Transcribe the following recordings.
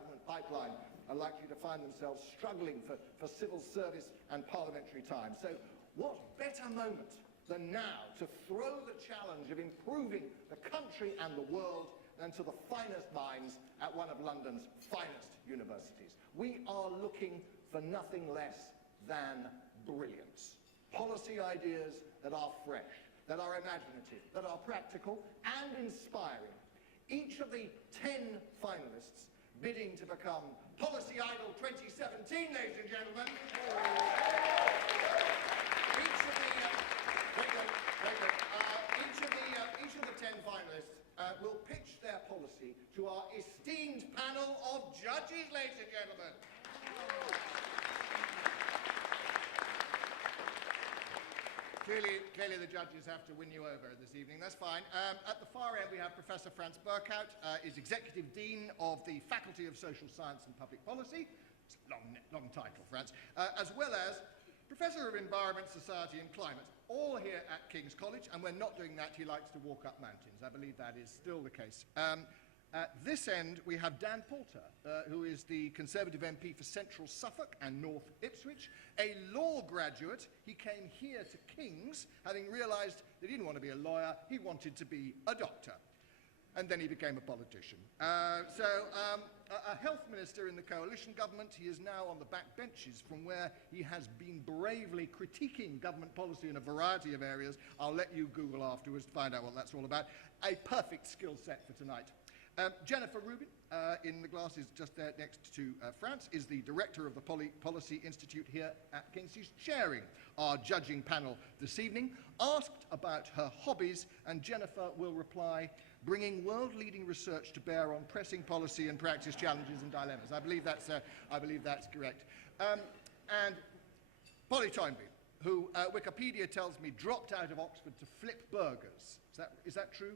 government pipeline are likely to find themselves struggling for civil service and parliamentary time. So what better moment than now to throw the challenge of improving the country and the world than to the finest minds at one of London's finest universities. We are looking for nothing less than brilliance. Policy ideas that are fresh, that are imaginative, that are practical and inspiring. Each of the 10 finalists bidding to become Policy Idol 2017, ladies and gentlemen. Each of the 10 finalists will pitch their policy to our esteemed panel of judges, ladies and gentlemen. Clearly the judges have to win you over this evening. That's fine. At the far end, we have Professor Franz Burkhout, is Executive Dean of the Faculty of Social Science and Public Policy. It's a long title, Franz. As well as Professor of Environment, Society and Climate, all here at King's College, and when not doing that, he likes to walk up mountains. I believe that is still the case. At this end, we have Dan Poulter, who is the Conservative MP for Central Suffolk and North Ipswich, a law graduate. He came here to King's, having realised that he didn't want to be a lawyer, he wanted to be a doctor. And then he became a politician. A health minister in the coalition government. He is now on the back benches from where he has been bravely critiquing government policy in a variety of areas. I'll let you Google afterwards to find out what that's all about. A perfect skill set for tonight. Jennifer Rubin, in the glasses just there next to France, is the director of the Policy Institute here at King's. She's chairing our judging panel this evening. Asked about her hobbies, and Jennifer will reply, bringing world-leading research to bear on pressing policy and practice challenges and dilemmas. I believe that's correct. And Polly Toynbee, who Wikipedia tells me dropped out of Oxford to flip burgers. Is that true?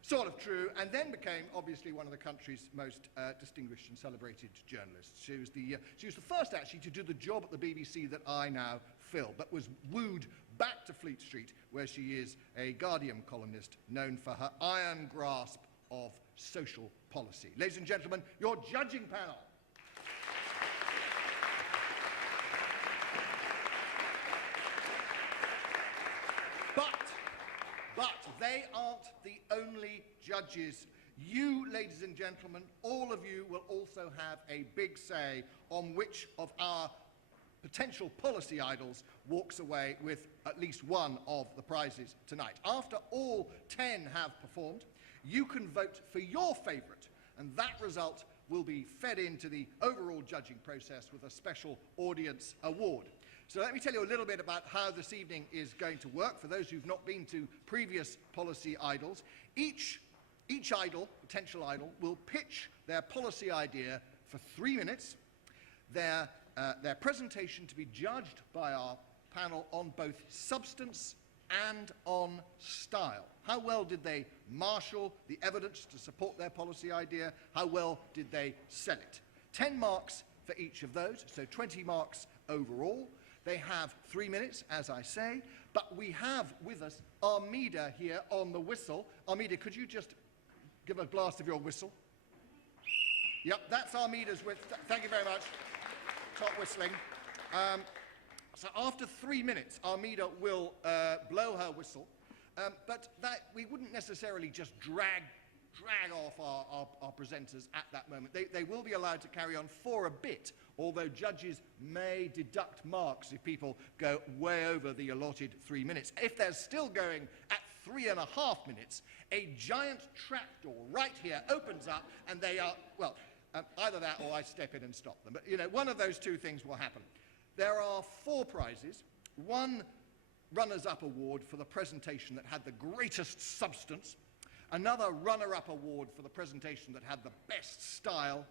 Sort of true, and then became obviously one of the country's most distinguished and celebrated journalists. She was the first actually to do the job at the BBC that I now fill, but was wooed back to Fleet Street, where she is a Guardian columnist known for her iron grasp of social policy. Ladies and gentlemen, your judging panel. But they aren't the only judges. You, ladies and gentlemen, all of you will also have a big say on which of our potential policy idols walks away with at least one of the prizes tonight. After all 10 have performed, you can vote for your favourite, and that result will be fed into the overall judging process with a special audience award. So let me tell you a little bit about how this evening is going to work for those who've not been to previous policy idols. Each idol, potential idol, will pitch their policy idea for 3 minutes, their presentation to be judged by our panel on both substance and on style. How well did they marshal the evidence to support their policy idea? How well did they sell it? 10 marks for each of those, so 20 marks overall. They have 3 minutes, as I say, but we have with us Armida here on the whistle. Armida, could you just give a blast of your whistle? Yep, that's Armida's whistle. Thank you very much. Top whistling. So after 3 minutes, Armida will blow her whistle, but we wouldn't necessarily just drag off our presenters at that moment. They will be allowed to carry on for a bit, although judges may deduct marks if people go way over the allotted 3 minutes. If they're still going at 3.5 minutes, a giant trapdoor right here opens up and they are, well, either that or I step in and stop them. But, you know, one of those two things will happen. There are 4 prizes. One runners-up award for the presentation that had the greatest substance, another runner-up award for the presentation that had the best style,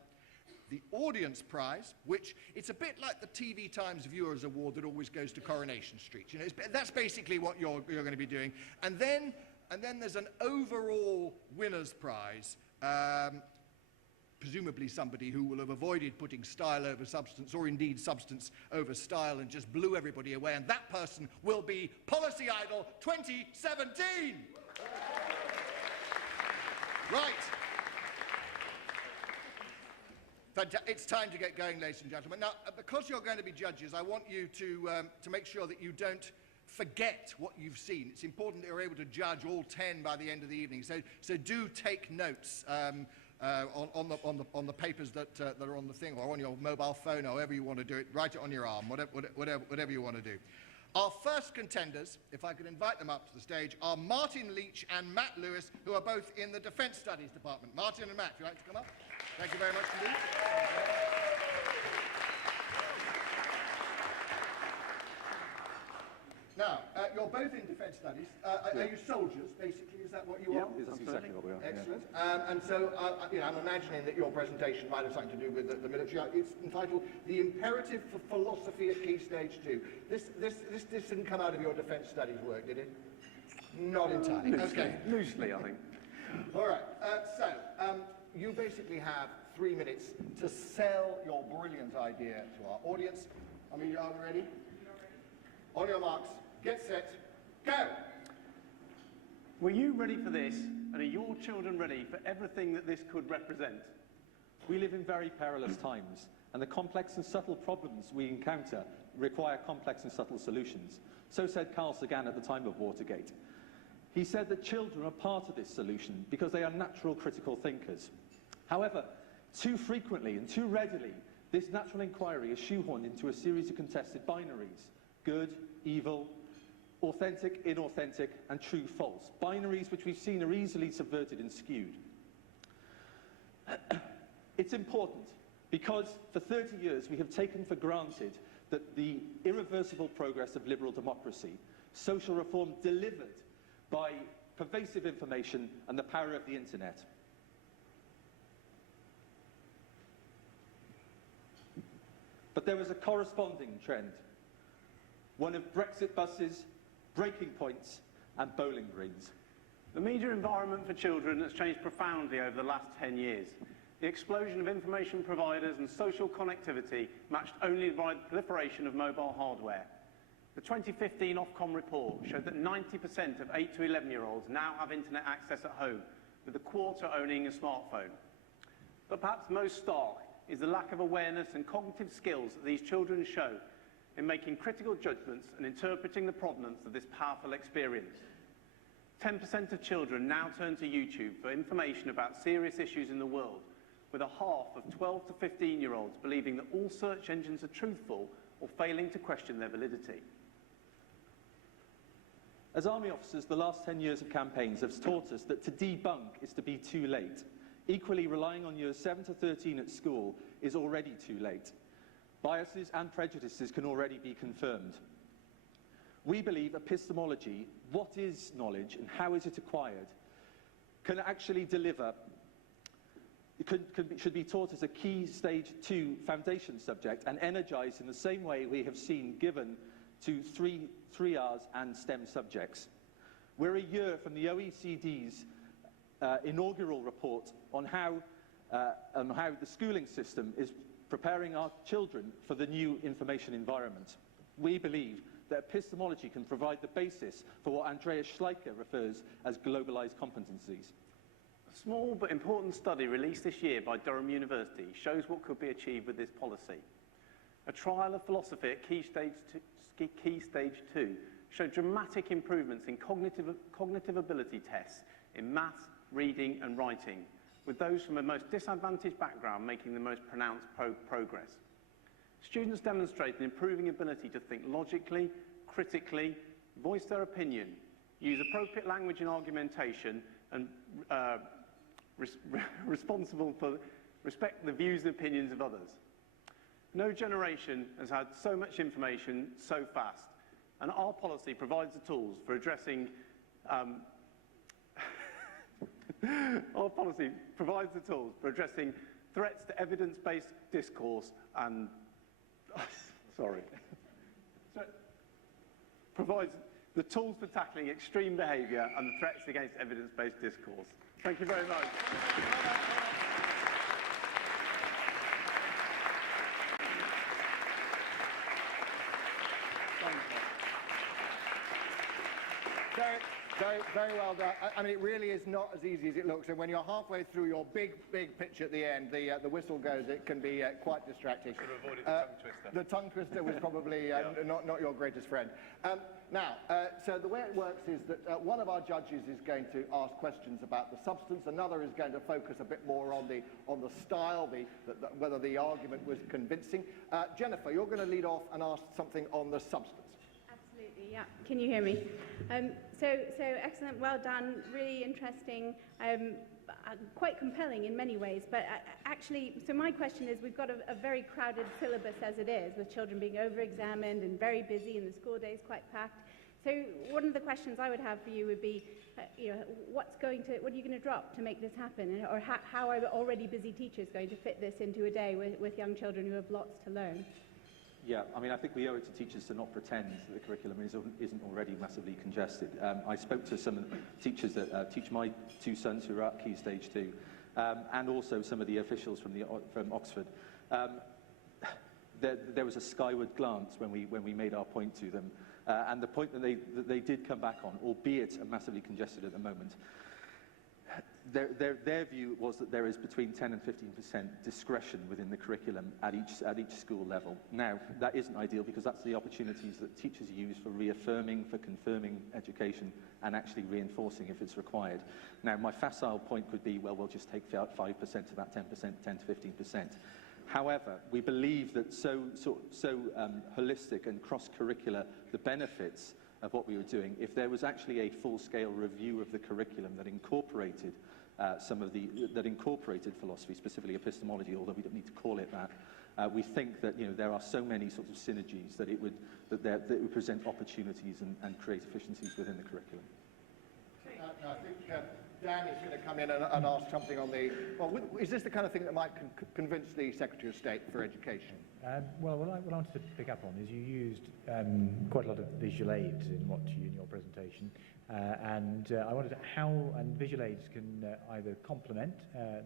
the audience prize, which it's a bit like the TV Times Viewers Award that always goes to Coronation Street. You know, that's basically what you're going to be doing. And then there's an overall winner's prize, presumably somebody who will have avoided putting style over substance, or indeed substance over style, and just blew everybody away, and that person will be Policy Idol 2017! Right. It's time to get going, ladies and gentlemen. Now, because you're going to be judges, I want you to make sure that you don't forget what you've seen. It's important that you're able to judge all 10 by the end of the evening. So do take notes on the papers that are on the thing, or on your mobile phone, or however you want to do it. Write it on your arm, whatever you want to do. Our first contenders, if I could invite them up to the stage, are Martin Leach and Matt Lewis, who are both in the Defence Studies Department. Martin and Matt, if you'd like to come up. Thank you very much indeed. Now, you're both in Defence Studies. Are you soldiers, basically? Is that what you are? Yeah, that's exactly what we are. Excellent. Yeah. And so, I'm imagining that your presentation might have something to do with the military. It's entitled The Imperative for Philosophy at Key Stage 2. This didn't come out of your Defence Studies work, did it? Not entirely. Okay. Loosely, I think. All right. You basically have 3 minutes to sell your brilliant idea to our audience. Are we ready? On your marks, get set, go! Were you ready for this, and are your children ready for everything that this could represent? We live in very perilous times, and the complex and subtle problems we encounter require complex and subtle solutions. So said Carl Sagan at the time of Watergate. He said that children are part of this solution because they are natural critical thinkers. However, too frequently and too readily, this natural inquiry is shoehorned into a series of contested binaries: good, evil, authentic, inauthentic, and true, false. Binaries which we've seen are easily subverted and skewed. It's important because for 30 years we have taken for granted that the irreversible progress of liberal democracy, social reform delivered by pervasive information and the power of the internet. But there was a corresponding trend, one of Brexit buses, breaking points, and bowling greens. The media environment for children has changed profoundly over the last 10 years. The explosion of information providers and social connectivity matched only by the proliferation of mobile hardware. The 2015 Ofcom report showed that 90% of 8 to 11-year-olds now have internet access at home, with a quarter owning a smartphone. But perhaps most stark is the lack of awareness and cognitive skills that these children show in making critical judgments and interpreting the provenance of this powerful experience. 10% of children now turn to YouTube for information about serious issues in the world, with a half of 12 to 15-year-olds believing that all search engines are truthful or failing to question their validity. As army officers, the last 10 years of campaigns have taught us that to debunk is to be too late. Equally, relying on years 7 to 13 at school is already too late. Biases and prejudices can already be confirmed. We believe epistemology, what is knowledge and how is it acquired, can actually deliver, should be taught as a key stage 2 foundation subject and energized in the same way we have seen given to 3Rs and STEM subjects. We're a year from the OECD's inaugural report on how the schooling system is preparing our children for the new information environment. We believe that epistemology can provide the basis for what Andreas Schleicher refers as globalized competencies. A small but important study released this year by Durham University shows what could be achieved with this policy. A trial of philosophy at Key Stage 2 showed dramatic improvements in cognitive ability tests in maths, reading and writing, with those from a most disadvantaged background making the most pronounced progress. Students demonstrate an improving ability to think logically, critically, voice their opinion, use appropriate language in argumentation, and respect the views and opinions of others. No generation has had so much information so fast, and our policy provides the tools for addressing threats to evidence-based discourse and provides the tools for tackling extreme behaviour and the threats against evidence-based discourse. Thank you very much. Derek, Very, very well done. I mean, it really is not as easy as it looks. And when you're halfway through your big pitch at the end, the whistle goes. It can be quite distracting. Should have avoided the tongue twister. The tongue twister was probably not your greatest friend. Now, so the way it works is that one of our judges is going to ask questions about the substance. Another is going to focus a bit more on the style, whether the argument was convincing. Jennifer, you're going to lead off and ask something on the substance. Absolutely, yeah. Can you hear me? So excellent, well done, really interesting, quite compelling in many ways. But actually, so my question is, we've got a very crowded syllabus as it is, with children being over-examined and very busy, and the school day is quite packed. So one of the questions I would have for you would be, what are you going to drop to make this happen? Or how are already busy teachers going to fit this into a day with young children who have lots to learn? Yeah, I mean, I think we owe it to teachers to not pretend that the curriculum isn't already massively congested. I spoke to some teachers that teach my two sons who are at Key Stage 2, and also some of the officials from Oxford. There was a skyward glance when we made our point to them, and the point that they did come back on, albeit massively congested at the moment, their view was that there is between 10 and 15% discretion within the curriculum at each school level. Now, that isn't ideal because that's the opportunities that teachers use for reaffirming, for confirming education and actually reinforcing if it's required. Now, my facile point could be, well, we'll just take out 5% of that 10%, 10 to 15%. However, we believe that so holistic and cross-curricular the benefits of what we were doing, if there was actually a full-scale review of the curriculum that incorporated that incorporated philosophy, specifically epistemology, although we don't need to call it that, we think that there are so many sorts of synergies that it would present opportunities and create efficiencies within the curriculum. I think Dan is going to come in and ask something on the. Well, is this the kind of thing that might convince the Secretary of State for Education? What I wanted to pick up on is you used quite a lot of visual aids in your presentation, and I wondered how visual aids can either complement,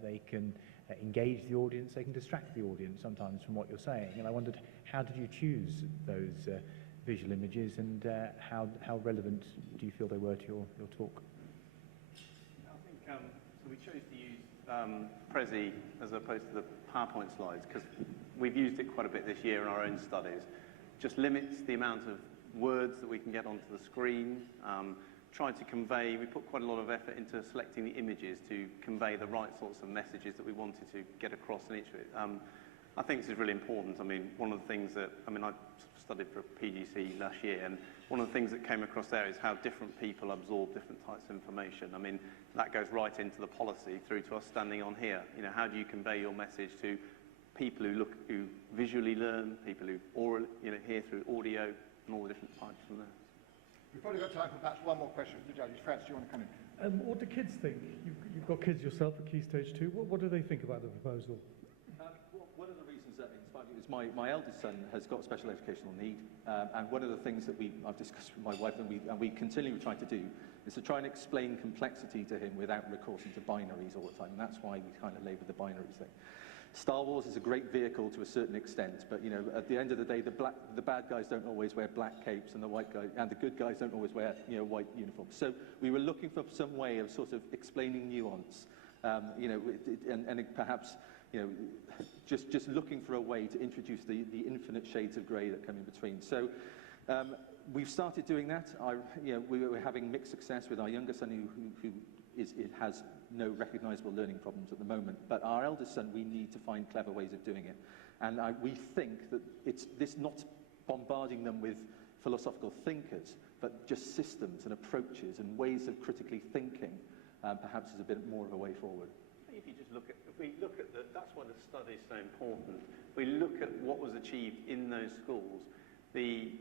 they can engage the audience, they can distract the audience sometimes from what you're saying. And I wondered, how did you choose those visual images, and how relevant do you feel they were to your talk? I think so we chose to use Prezi as opposed to the PowerPoint slides because we've used it quite a bit this year in our own studies. Just limits the amount of words that we can get onto the screen. Trying to convey, we put quite a lot of effort into selecting the images to convey the right sorts of messages that we wanted to get across in each of it. I think this is really important. I mean, one of the things that, I studied for PGC last year, and one of the things that came across there is how different people absorb different types of information. I mean, that goes right into the policy through to us standing on here. How do you convey your message to people who visually learn, people who hear through audio, and all the different types from there. We've probably got time for perhaps one more question for the judges. Franz, do you want to come in? What do kids think? You've got kids yourself at Key Stage 2. What do they think about the proposal? One of the reasons that inspired me is my eldest son has got special educational need, and one of the things that I've discussed with my wife and we continue trying to do is to try and explain complexity to him without recourse to binaries all the time, and that's why we kind of labour the binaries thing. Star Wars is a great vehicle to a certain extent, but at the end of the day, the bad guys don't always wear black capes, and the good guys don't always wear white uniforms. So we were looking for some way of sort of explaining nuance, and perhaps just looking for a way to introduce the infinite shades of grey that come in between. So we've started doing that. We were having mixed success with our younger son, who has no recognisable learning problems at the moment. But our eldest son, we need to find clever ways of doing it. And we think that it's not bombarding them with philosophical thinkers, but just systems and approaches and ways of critically thinking, perhaps is a bit more of a way forward. If we look at that's why the study is so important. If we look at what was achieved in those schools, the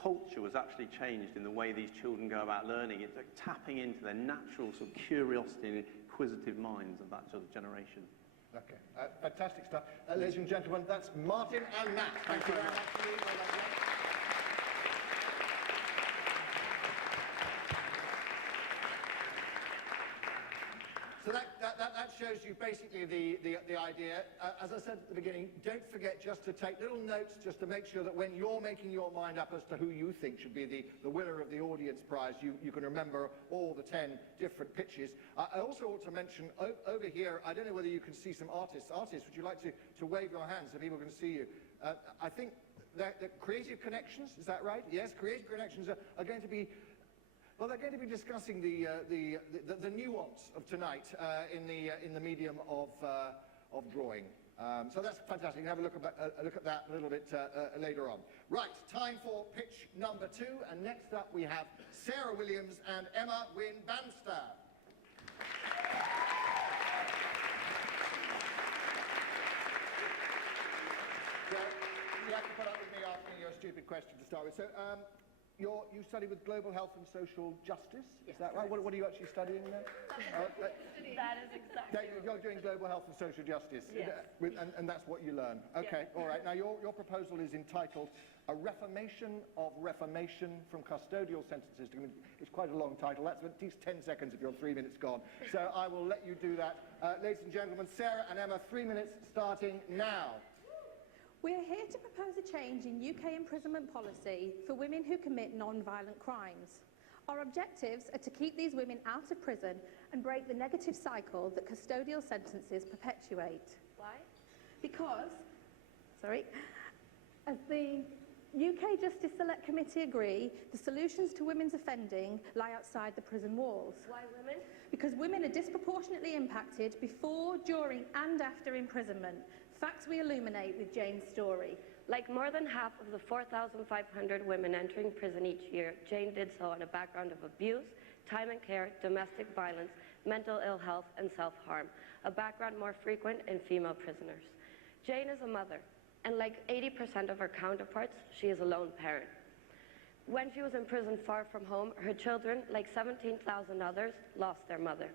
culture was actually changed in the way these children go about learning. It's like tapping into their natural sort of curiosity and inquisitive minds of that sort of generation. Okay, fantastic stuff. Ladies and gentlemen, that's Martin and Nat. Thank you very much indeed. Well done. So that that shows you basically the idea. As I said at the beginning, don't forget just to take little notes just to make sure that when you're making your mind up as to who you think should be the winner of the audience prize, you can remember all the 10 different pitches. I also ought to mention over here, I don't know whether you can see some artists. Artists, would you like to wave your hands so people can see you? I think that Creative Connections, is that right? Yes, Creative Connections are going to be... Well, they're going to be discussing the nuance of tonight in the medium of drawing. So that's fantastic. Have a look at that a little bit later on. Right, time for pitch number 2, and next up we have Sarah Williams and Emma Wynne Banster. So, you have to put up with me asking you a stupid question to start with. So, you study with global health and social justice, is that right? What are you actually studying there? That is exactly. You're doing global health and social justice, yes. And that's what you learn. Okay, all right. Now your proposal is entitled "A Reformation of Reformation from Custodial Sentences." It's quite a long title. That's at least 10 seconds if you're 3 minutes gone. So I will let you do that, ladies and gentlemen. Sarah and Emma, 3 minutes starting now. We are here to propose a change in UK imprisonment policy for women who commit non-violent crimes. Our objectives are to keep these women out of prison and break the negative cycle that custodial sentences perpetuate. Why? Because, as the UK Justice Select Committee agree, the solutions to women's offending lie outside the prison walls. Why women? Because women are disproportionately impacted before, during and after imprisonment. Facts we illuminate with Jane's story. Like more than half of the 4,500 women entering prison each year, Jane did so on a background of abuse, time and care, domestic violence, mental ill health, and self-harm, a background more frequent in female prisoners. Jane is a mother, and like 80% of her counterparts, she is a lone parent. When she was in prison far from home, her children, like 17,000 others, lost their mother.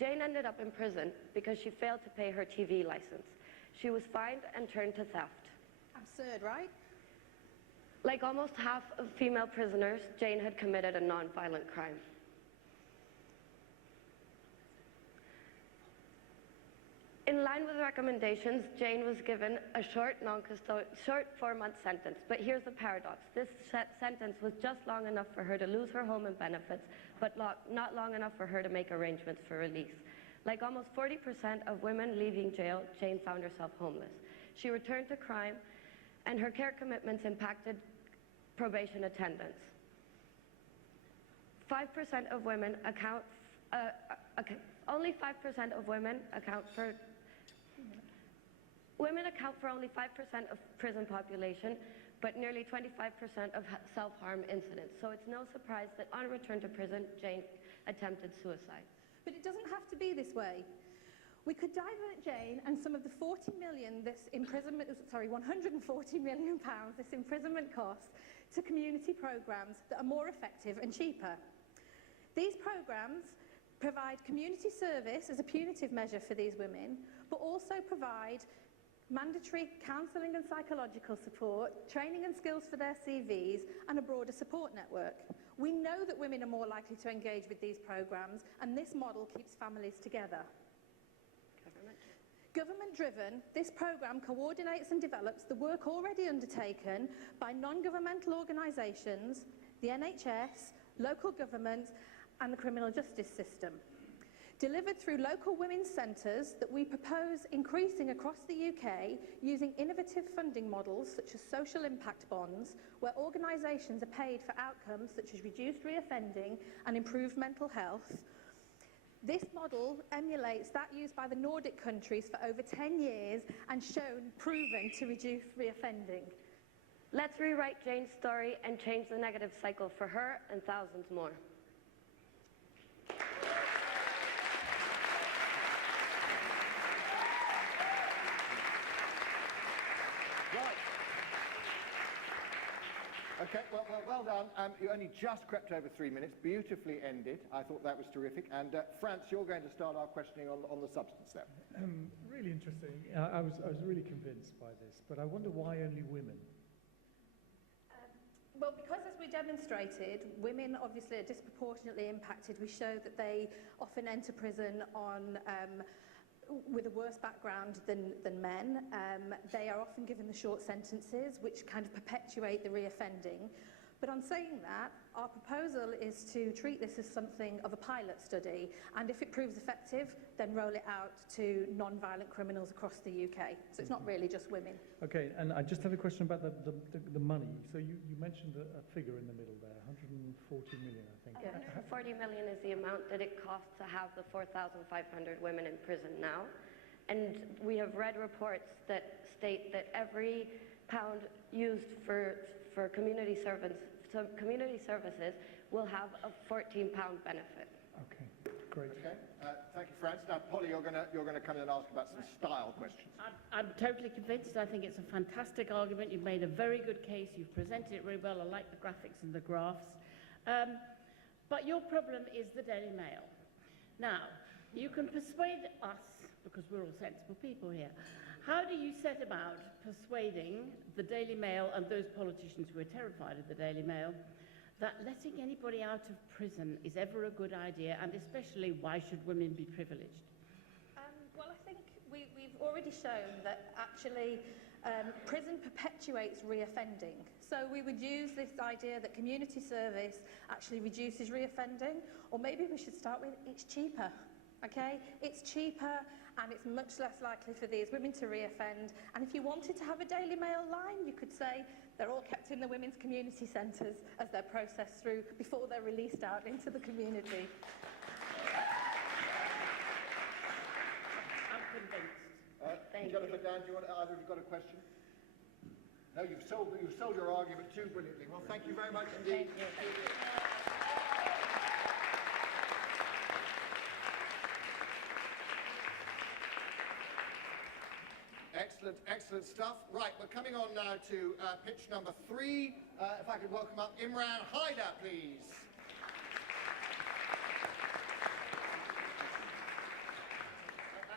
Jane ended up in prison because she failed to pay her TV license. She was fined and turned to theft. Absurd, right? Like almost half of female prisoners, Jane had committed a non-violent crime. In line with recommendations, Jane was given a short 4-month sentence. But here's the paradox. This sentence was just long enough for her to lose her home and benefits, but not long enough for her to make arrangements for release. Like almost 40% of women leaving jail, Jane found herself homeless. She returned to crime, and her care commitments impacted probation attendance. 5% of women account, only 5% of women account for, only 5% of prison population, but nearly 25% of self-harm incidents. So it's no surprise that on return to prison, Jane attempted suicide. But it doesn't have to be this way. We could divert Jane and some of the 140 million this imprisonment costs to community programmes that are more effective and cheaper. These programmes provide community service as a punitive measure for these women, but also provide mandatory counselling and psychological support, training and skills for their CVs, and a broader support network. We know that women are more likely to engage with these programmes, and this model keeps families together. Government-driven, this programme coordinates and develops the work already undertaken by non-governmental organisations, the NHS, local government, and the criminal justice system. Delivered through local women's centres that we propose increasing across the UK using innovative funding models such as social impact bonds, where organisations are paid for outcomes such as reduced reoffending and improved mental health. This model emulates that used by the Nordic countries for over 10 years and proven to reduce reoffending. Let's rewrite Jane's story and change the negative cycle for her and thousands more. Okay, well done. You only just crept over 3 minutes, beautifully ended. I thought that was terrific. And France, you're going to start our questioning on the substance there. Really interesting. I was really convinced by this, but I wonder why only women? Well, because as we demonstrated, women obviously are disproportionately impacted. We show that they often enter prison with a worse background than men. They are often given the short sentences, which kind of perpetuate the reoffending. But on saying that, our proposal is to treat this as something of a pilot study, and if it proves effective, then roll it out to non-violent criminals across the UK. So it's not really just women. Okay, and I just had a question about the money. So you mentioned a figure in the middle there, 140 million, I think. 140 million is the amount that it costs to have the 4,500 women in prison now. And we have read reports that state that every pound used for community services will have a £14 benefit. Okay, great. Okay, thank you, Franz. Now, Polly, you're going to come in and ask about some style questions. I'm totally convinced. I think it's a fantastic argument. You've made a very good case. You've presented it very well. I like the graphics and the graphs. But your problem is the Daily Mail. Now, you can persuade us, because we're all sensible people here. How do you set about persuading the Daily Mail and those politicians who are terrified of the Daily Mail that letting anybody out of prison is ever a good idea, and especially why should women be privileged? Well, I think we've already shown that actually prison perpetuates reoffending. So we would use this idea that community service actually reduces reoffending, or maybe we should start with it's cheaper. Okay, it's cheaper and it's much less likely for these women to reoffend. And if you wanted to have a Daily Mail line, you could say they're all kept in the women's community centres as they're processed through before they're released out into the community. I'm convinced. Thank Jennifer, you. Dan, do you want, either of you got a question? No, you've sold your argument too brilliantly. Well, thank you very much indeed. Thank you. Excellent, excellent stuff. Right, we're coming on now to pitch number 3. If I could welcome up Imran Haider, please.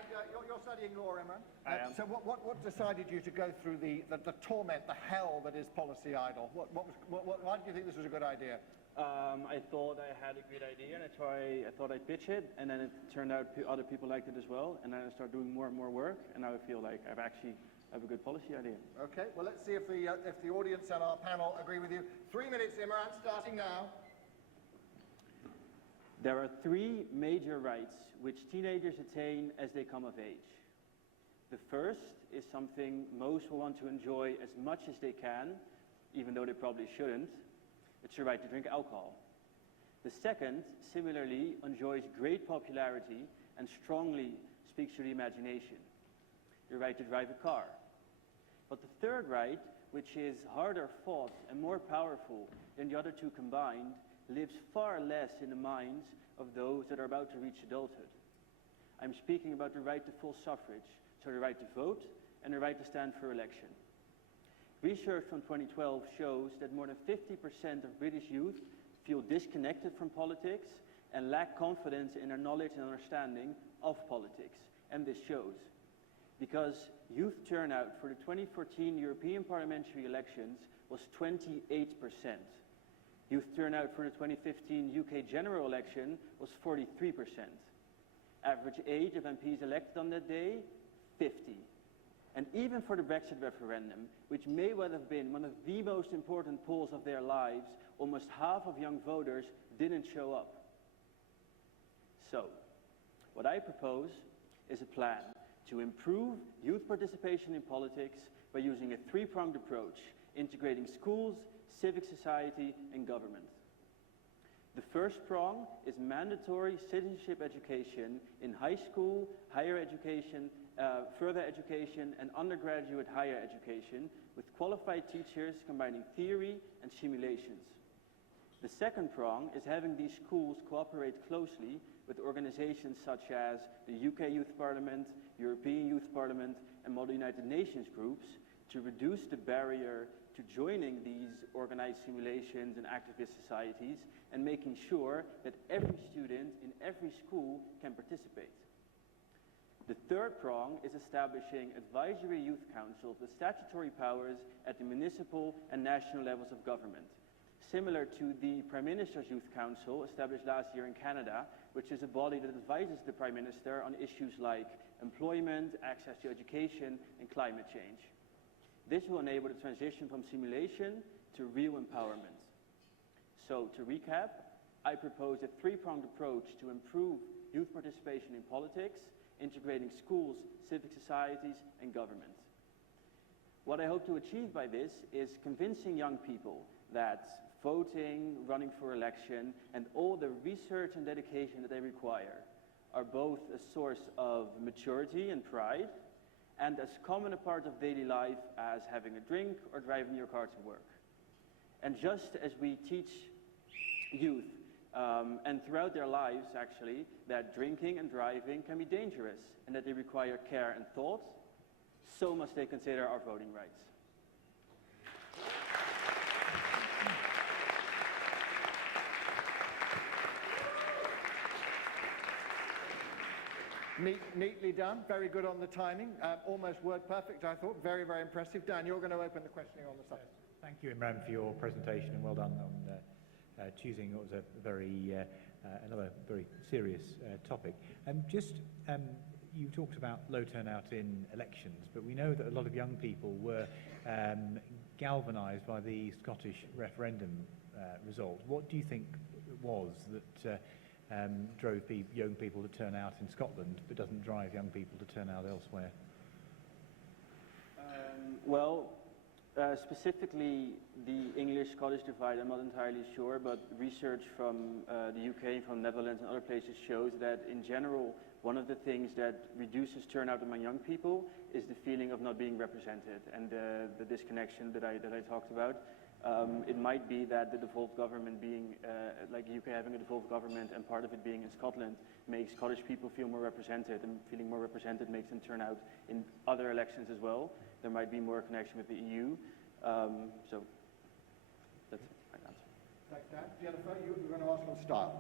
And you're studying law, Imran? I am. So what decided you to go through the torment, the hell that is policy idle? Why did you think this was a good idea? I thought I had a good idea, and I thought I'd pitch it, and then it turned out other people liked it as well, and then I started doing more and more work, and now I feel like I have a good policy idea. Okay, well, let's see if the audience and our panel agree with you. 3 minutes, Imran, starting now. There are 3 major rights which teenagers attain as they come of age. The first is something most will want to enjoy as much as they can, even though they probably shouldn't. It's your right to drink alcohol. The second, similarly, enjoys great popularity and strongly speaks to the imagination. Your right to drive a car. But the third right, which is harder fought and more powerful than the other 2 combined, lives far less in the minds of those that are about to reach adulthood. I'm speaking about the right to full suffrage, so the right to vote and the right to stand for election. Research from 2012 shows that more than 50% of British youth feel disconnected from politics and lack confidence in their knowledge and understanding of politics. And this shows. Because youth turnout for the 2014 European parliamentary elections was 28%. Youth turnout for the 2015 UK general election was 43%. Average age of MPs elected on that day, 50. And even for the Brexit referendum, which may well have been one of the most important polls of their lives, almost half of young voters didn't show up. So, what I propose is a plan to improve youth participation in politics by using a 3-pronged approach, integrating schools, civic society, and government. The first prong is mandatory citizenship education in high school, higher education, further education, and undergraduate higher education, with qualified teachers combining theory and simulations. The second prong is having these schools cooperate closely with organizations such as the UK Youth Parliament, European Youth Parliament, and Model United Nations groups to reduce the barrier to joining these organized simulations and activist societies, and making sure that every student in every school can participate. The third prong is establishing advisory youth councils with statutory powers at the municipal and national levels of government, similar to the Prime Minister's Youth Council established last year in Canada, which is a body that advises the Prime Minister on issues like employment, access to education, and climate change. This will enable the transition from simulation to real empowerment. So, to recap, I propose a three-pronged approach to improve youth participation in politics, integrating schools, civic societies, and government. What I hope to achieve by this is convincing young people that voting, running for election, and all the research and dedication that they require are both a source of maturity and pride, and as common a part of daily life as having a drink or driving your car to work. And just as we teach youth, and throughout their lives actually, that drinking and driving can be dangerous and that they require care and thought, so must they consider our voting rights. Neatly done, very good on the timing, almost word perfect I thought, very, very impressive. Dan, you're going to open the questioning on the subject. Thank you, Imran, for your presentation, and well done on choosing what was a very, another very serious topic. You talked about low turnout in elections, but we know that a lot of young people were galvanised by the Scottish referendum result. What do you think it was that drove young people to turn out in Scotland, but doesn't drive young people to turn out elsewhere? Specifically the English-Scottish divide, I'm not entirely sure, but research from the UK, from Netherlands and other places shows that in general, one of the things that reduces turnout among young people is the feeling of not being represented and the disconnection that I talked about. It might be that the devolved government being, like UK having a devolved government and part of it being in Scotland, makes Scottish people feel more represented, and feeling more represented makes them turn out in other elections as well. There might be more connection with the EU. So that's my answer. Thanks, Dan. Jennifer, you were going to ask on start.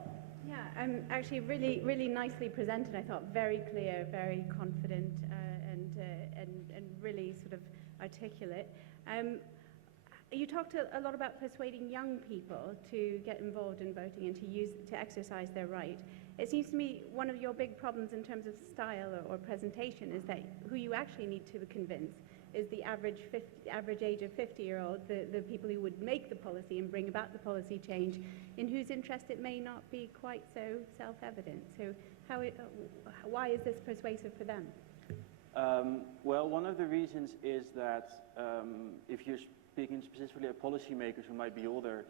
Yeah, actually really nicely presented, I thought. Very clear, very confident, and really sort of articulate. You talked a lot about persuading young people to get involved in voting and to exercise their right. It seems to me one of your big problems in terms of style or presentation is that who you actually need to convince is the average age of 50-year-old, the people who would make the policy and bring about the policy change, in whose interest it may not be quite so self-evident. So why is this persuasive for them? Well, one of the reasons is that if you're speaking specifically of policymakers who might be older,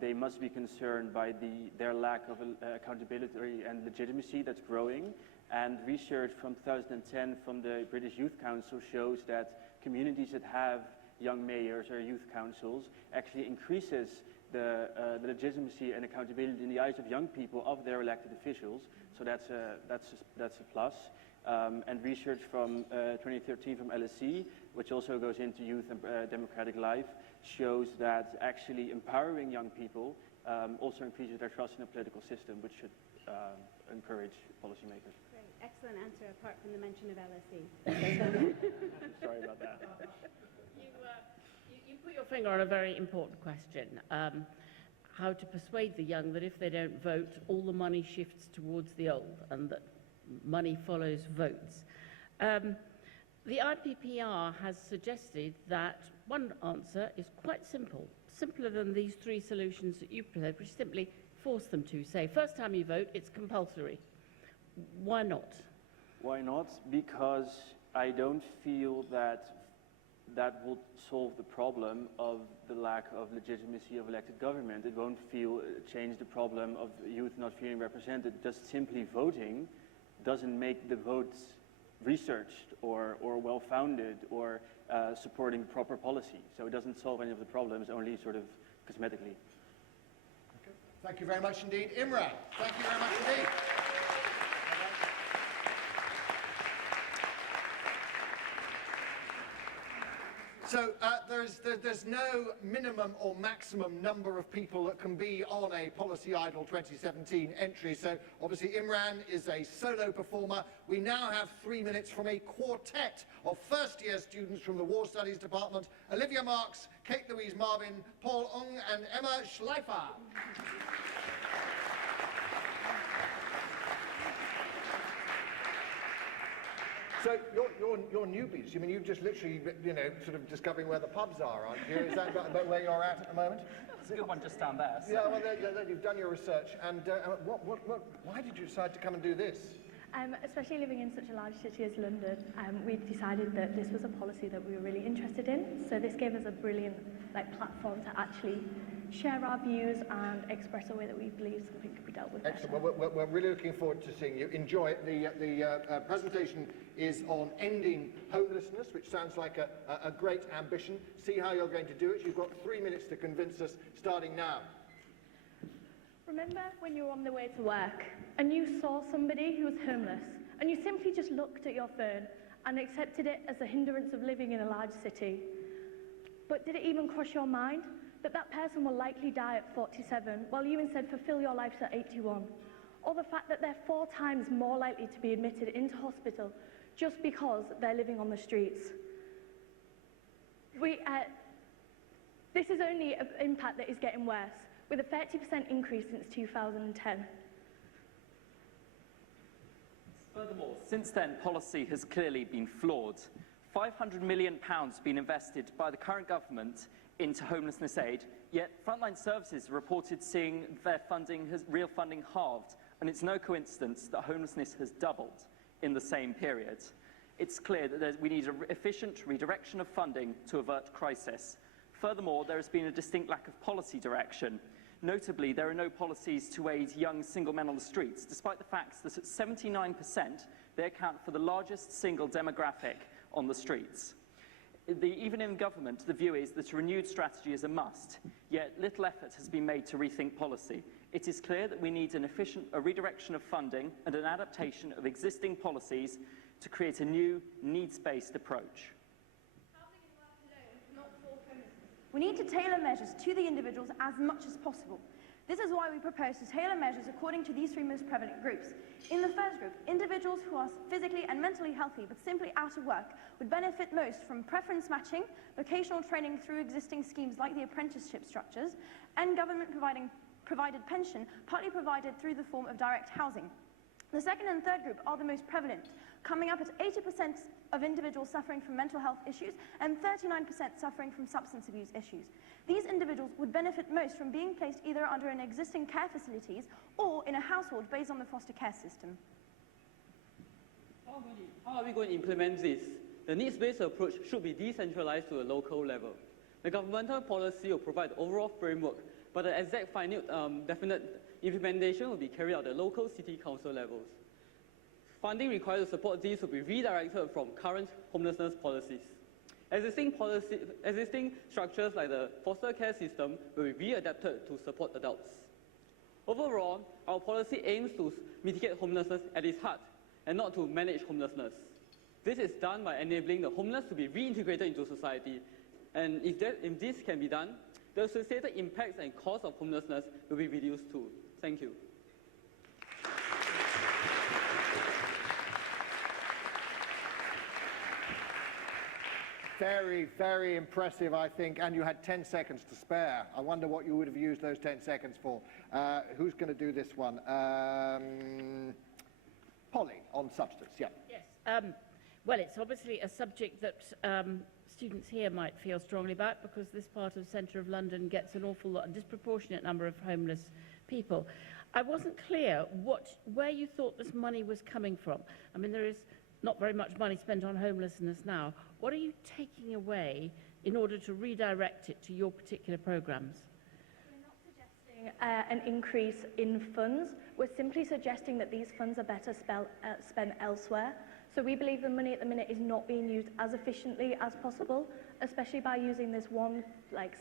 they must be concerned by their lack of accountability and legitimacy that's growing. And research from 2010 from the British Youth Council shows that communities that have young mayors or youth councils actually increases the legitimacy and accountability in the eyes of young people of their elected officials. So that's a plus. And research from 2013 from LSE, which also goes into youth and democratic life, shows that actually empowering young people also increases their trust in the political system, which should encourage policymakers. Great, excellent answer, apart from the mention of LSE. Sorry about that. You put your finger on a very important question. How to persuade the young that if they don't vote, all the money shifts towards the old, and that money follows votes. The IPPR has suggested that one answer is quite simple, simpler than these three solutions that you presented, which simply force them to say, first time you vote, it's compulsory. Why not? Why not? Because I don't feel that that will solve the problem of the lack of legitimacy of elected government. It won't change the problem of youth not feeling represented. Just simply voting doesn't make the votes researched or well-founded or supporting proper policy. So it doesn't solve any of the problems, only sort of cosmetically. Okay. Thank you very much indeed. Imran, thank you very much indeed. So there's no minimum or maximum number of people that can be on a Policy Idol 2017 entry. So obviously Imran is a solo performer. We now have 3 minutes from a quartet of first-year students from the War Studies Department: Olivia Marks, Kate Louise Marvin, Paul Ung and Emma Schleifer. So you're newbies. I mean, you've just literally, you know, sort of discovering where the pubs are, aren't you? Is that about where you're at the moment? It's a good one just down there. So. Yeah, well, you've done your research. And why did you decide to come and do this? Especially living in such a large city as London, we decided that this was a policy that we were really interested in. So this gave us a brilliant platform to actually share our views and express a way that we believe something could be dealt with. Excellent. Well, we're really looking forward to seeing you. Enjoy it. The presentation is on ending homelessness, which sounds like a great ambition. See how you're going to do it. You've got 3 minutes to convince us, starting now. Remember when you were on the way to work and you saw somebody who was homeless and you simply just looked at your phone and accepted it as a hindrance of living in a large city? But did it even cross your mind that that person will likely die at 47 while you instead fulfill your life at 81? Or the fact that they're 4 times more likely to be admitted into hospital just because they're living on the streets? This is only an impact that is getting worse, with a 30% increase since 2010. Furthermore, since then, policy has clearly been flawed. £500 million has been invested by the current government into homelessness aid, yet frontline services reported seeing their real funding halved, and it's no coincidence that homelessness has doubled in the same period. It's clear that we need an efficient redirection of funding to avert crisis. Furthermore, there has been a distinct lack of policy direction. Notably, there are no policies to aid young single men on the streets, despite the fact that at 79%, they account for the largest single demographic on the streets. Even in government, the view is that a renewed strategy is a must, yet little effort has been made to rethink policy. It is clear that we need a redirection of funding and an adaptation of existing policies to create a new, needs-based approach. We need to tailor measures to the individuals as much as possible. This is why we propose to tailor measures according to these 3 most prevalent groups. In the first group, individuals who are physically and mentally healthy but simply out of work would benefit most from preference matching, vocational training through existing schemes like the apprenticeship structures, and government-provided pension, partly provided through the form of direct housing. The second and third group are the most prevalent, coming up at 80% of individuals suffering from mental health issues and 39% suffering from substance abuse issues. These individuals would benefit most from being placed either under an existing care facilities or in a household based on the foster care system. How are we going to implement this? The needs-based approach should be decentralized to a local level. The governmental policy will provide the overall framework, but the exact definite implementation will be carried out at the local city council levels. Funding required to support these will be redirected from current homelessness policies. Existing structures like the foster care system will be readapted to support adults. Overall, our policy aims to mitigate homelessness at its heart and not to manage homelessness. This is done by enabling the homeless to be reintegrated into society. And if this can be done, the associated impacts and costs of homelessness will be reduced too. Thank you. Very, very impressive, I think, and you had 10 seconds to spare. I wonder what you would have used those 10 seconds for. Who's going to do this one? Polly, on substance, yeah. Yes. Well, it's obviously a subject that students here might feel strongly about because this part of the centre of London gets an awful lot, a disproportionate number of homeless people. I wasn't clear where you thought this money was coming from. I mean, there is not very much money spent on homelessness now. What are you taking away in order to redirect it to your particular programmes? We're not suggesting an increase in funds. We're simply suggesting that these funds are better spent elsewhere. So we believe the money at the minute is not being used as efficiently as possible, especially by using this one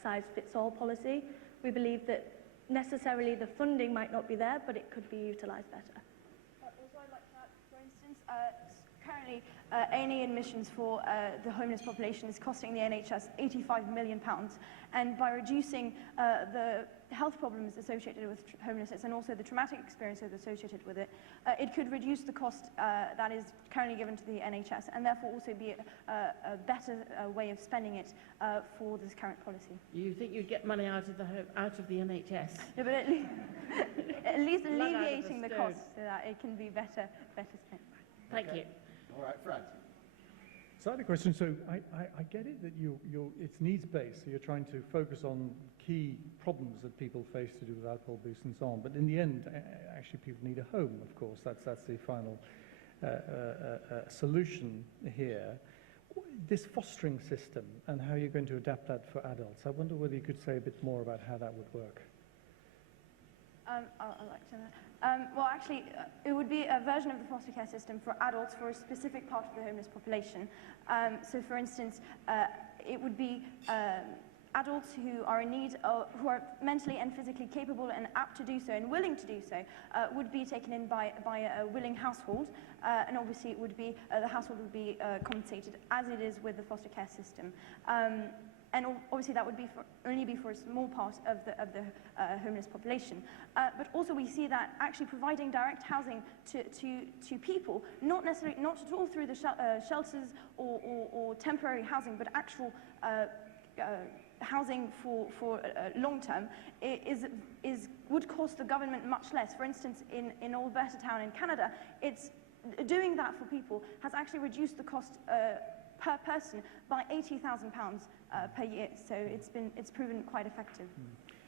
size-fits-all policy. We believe that necessarily the funding might not be there, but it could be utilised better. Also, I'd like to add, for instance, Currently, A&E admissions for the homeless population is costing the NHS £85 million, and by reducing the health problems associated with homelessness and also the traumatic experiences associated with it, it could reduce the cost that is currently given to the NHS, and therefore also be a better way of spending it for this current policy. You think you'd get money out of the NHS? No, but at least alleviating the cost so that it can be better spent. Thank you. All right, Fred. So I had a question. So I get it that it's needs-based, so you're trying to focus on key problems that people face to do with alcohol abuse and so on. But in the end, actually, people need a home, of course. That's the final solution here. This fostering system and how you're going to adapt that for adults, I wonder whether you could say a bit more about how that would work. I'd like to know. Well, actually, it would be a version of the foster care system for adults for a specific part of the homeless population. So, for instance, it would be adults who are in need, who are mentally and physically capable and apt to do so and willing to do so, would be taken in by a willing household. And obviously, it would be the household would be compensated as it is with the foster care system. And obviously that would be only be for a small part of the homeless population. But also we see that actually providing direct housing to people, not at all through the shelters or temporary housing, but actual housing for long term, would cost the government much less. For instance, in Alberta Town in Canada, doing that for people has actually reduced the cost per person by £80,000 per year, so it's proven quite effective.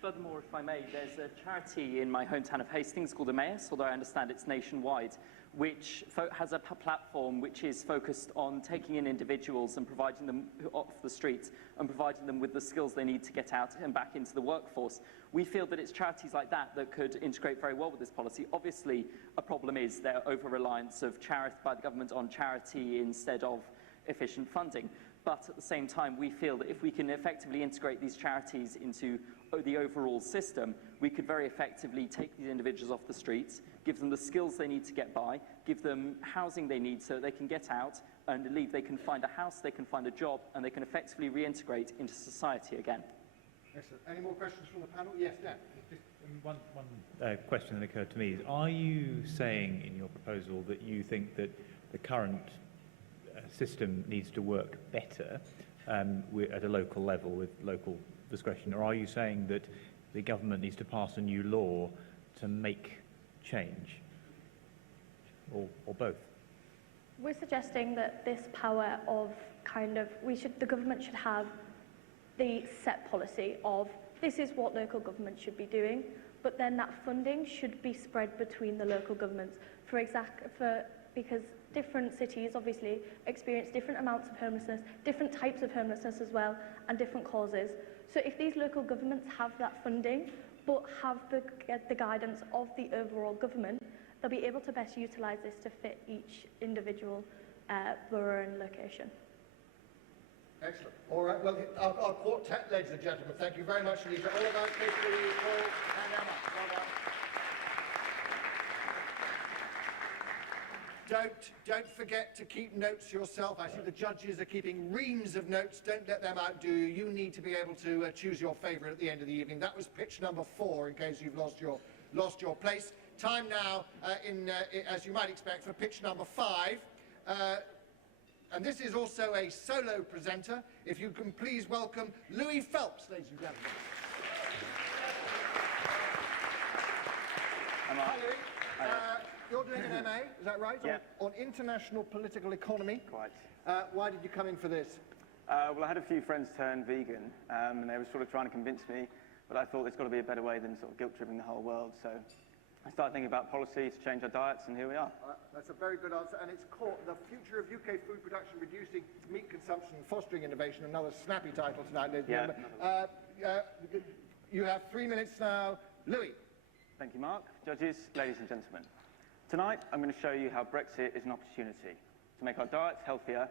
Furthermore, if I may, there's a charity in my hometown of Hastings called Emmaus, although I understand it's nationwide, which has a platform which is focused on taking in individuals and providing them off the streets and providing them with the skills they need to get out and back into the workforce. We feel that it's charities like that that could integrate very well with this policy. Obviously, a problem is their over-reliance of by the government on charity instead of efficient funding. But at the same time, we feel that if we can effectively integrate these charities into the overall system, we could very effectively take these individuals off the streets, give them the skills they need to get by, give them housing they need so they can get out and leave. They can find a house, they can find a job, and they can effectively reintegrate into society again. Excellent. Any more questions from the panel? Yes, Dan. Just one question that occurred to me is, are you saying in your proposal that you think that the current system needs to work better at a local level with local discretion, or are you saying that the government needs to pass a new law to make change, or both? We're suggesting that this power of the government should have the set policy of this is what local government should be doing, but then that funding should be spread between the local governments because different cities obviously experience different amounts of homelessness, different types of homelessness as well, and different causes. So if these local governments have that funding, but have the guidance of the overall government, they'll be able to best utilise this to fit each individual borough and location. Excellent. All right, well, our quartet, ladies and gentlemen, thank you very much indeed to all of us, Katie, Paul and Emma. Well done. Don't forget to keep notes yourself. I see the judges are keeping reams of notes. Don't let them outdo you. You need to be able to choose your favourite at the end of the evening. That was pitch number 4, in case you've lost your place. Time now, as you might expect, for pitch number 5. And this is also a solo presenter. If you can please welcome Louis Phelps, ladies and gentlemen. Hi, Louis. You're doing an MA, is that right? Yeah. On international political economy. Quite. Why did you come in for this? Well, I had a few friends turn vegan, and they were sort of trying to convince me, but I thought there's got to be a better way than sort of guilt-tripping the whole world. So I started thinking about policy to change our diets, and here we are. That's a very good answer, and it's called The Future of UK Food Production, Reducing Meat Consumption and Fostering Innovation. Another snappy title tonight, ladies and gentlemen. You have 3 minutes now. Louis. Thank you, Mark. Judges, ladies and gentlemen. Tonight, I'm going to show you how Brexit is an opportunity to make our diets healthier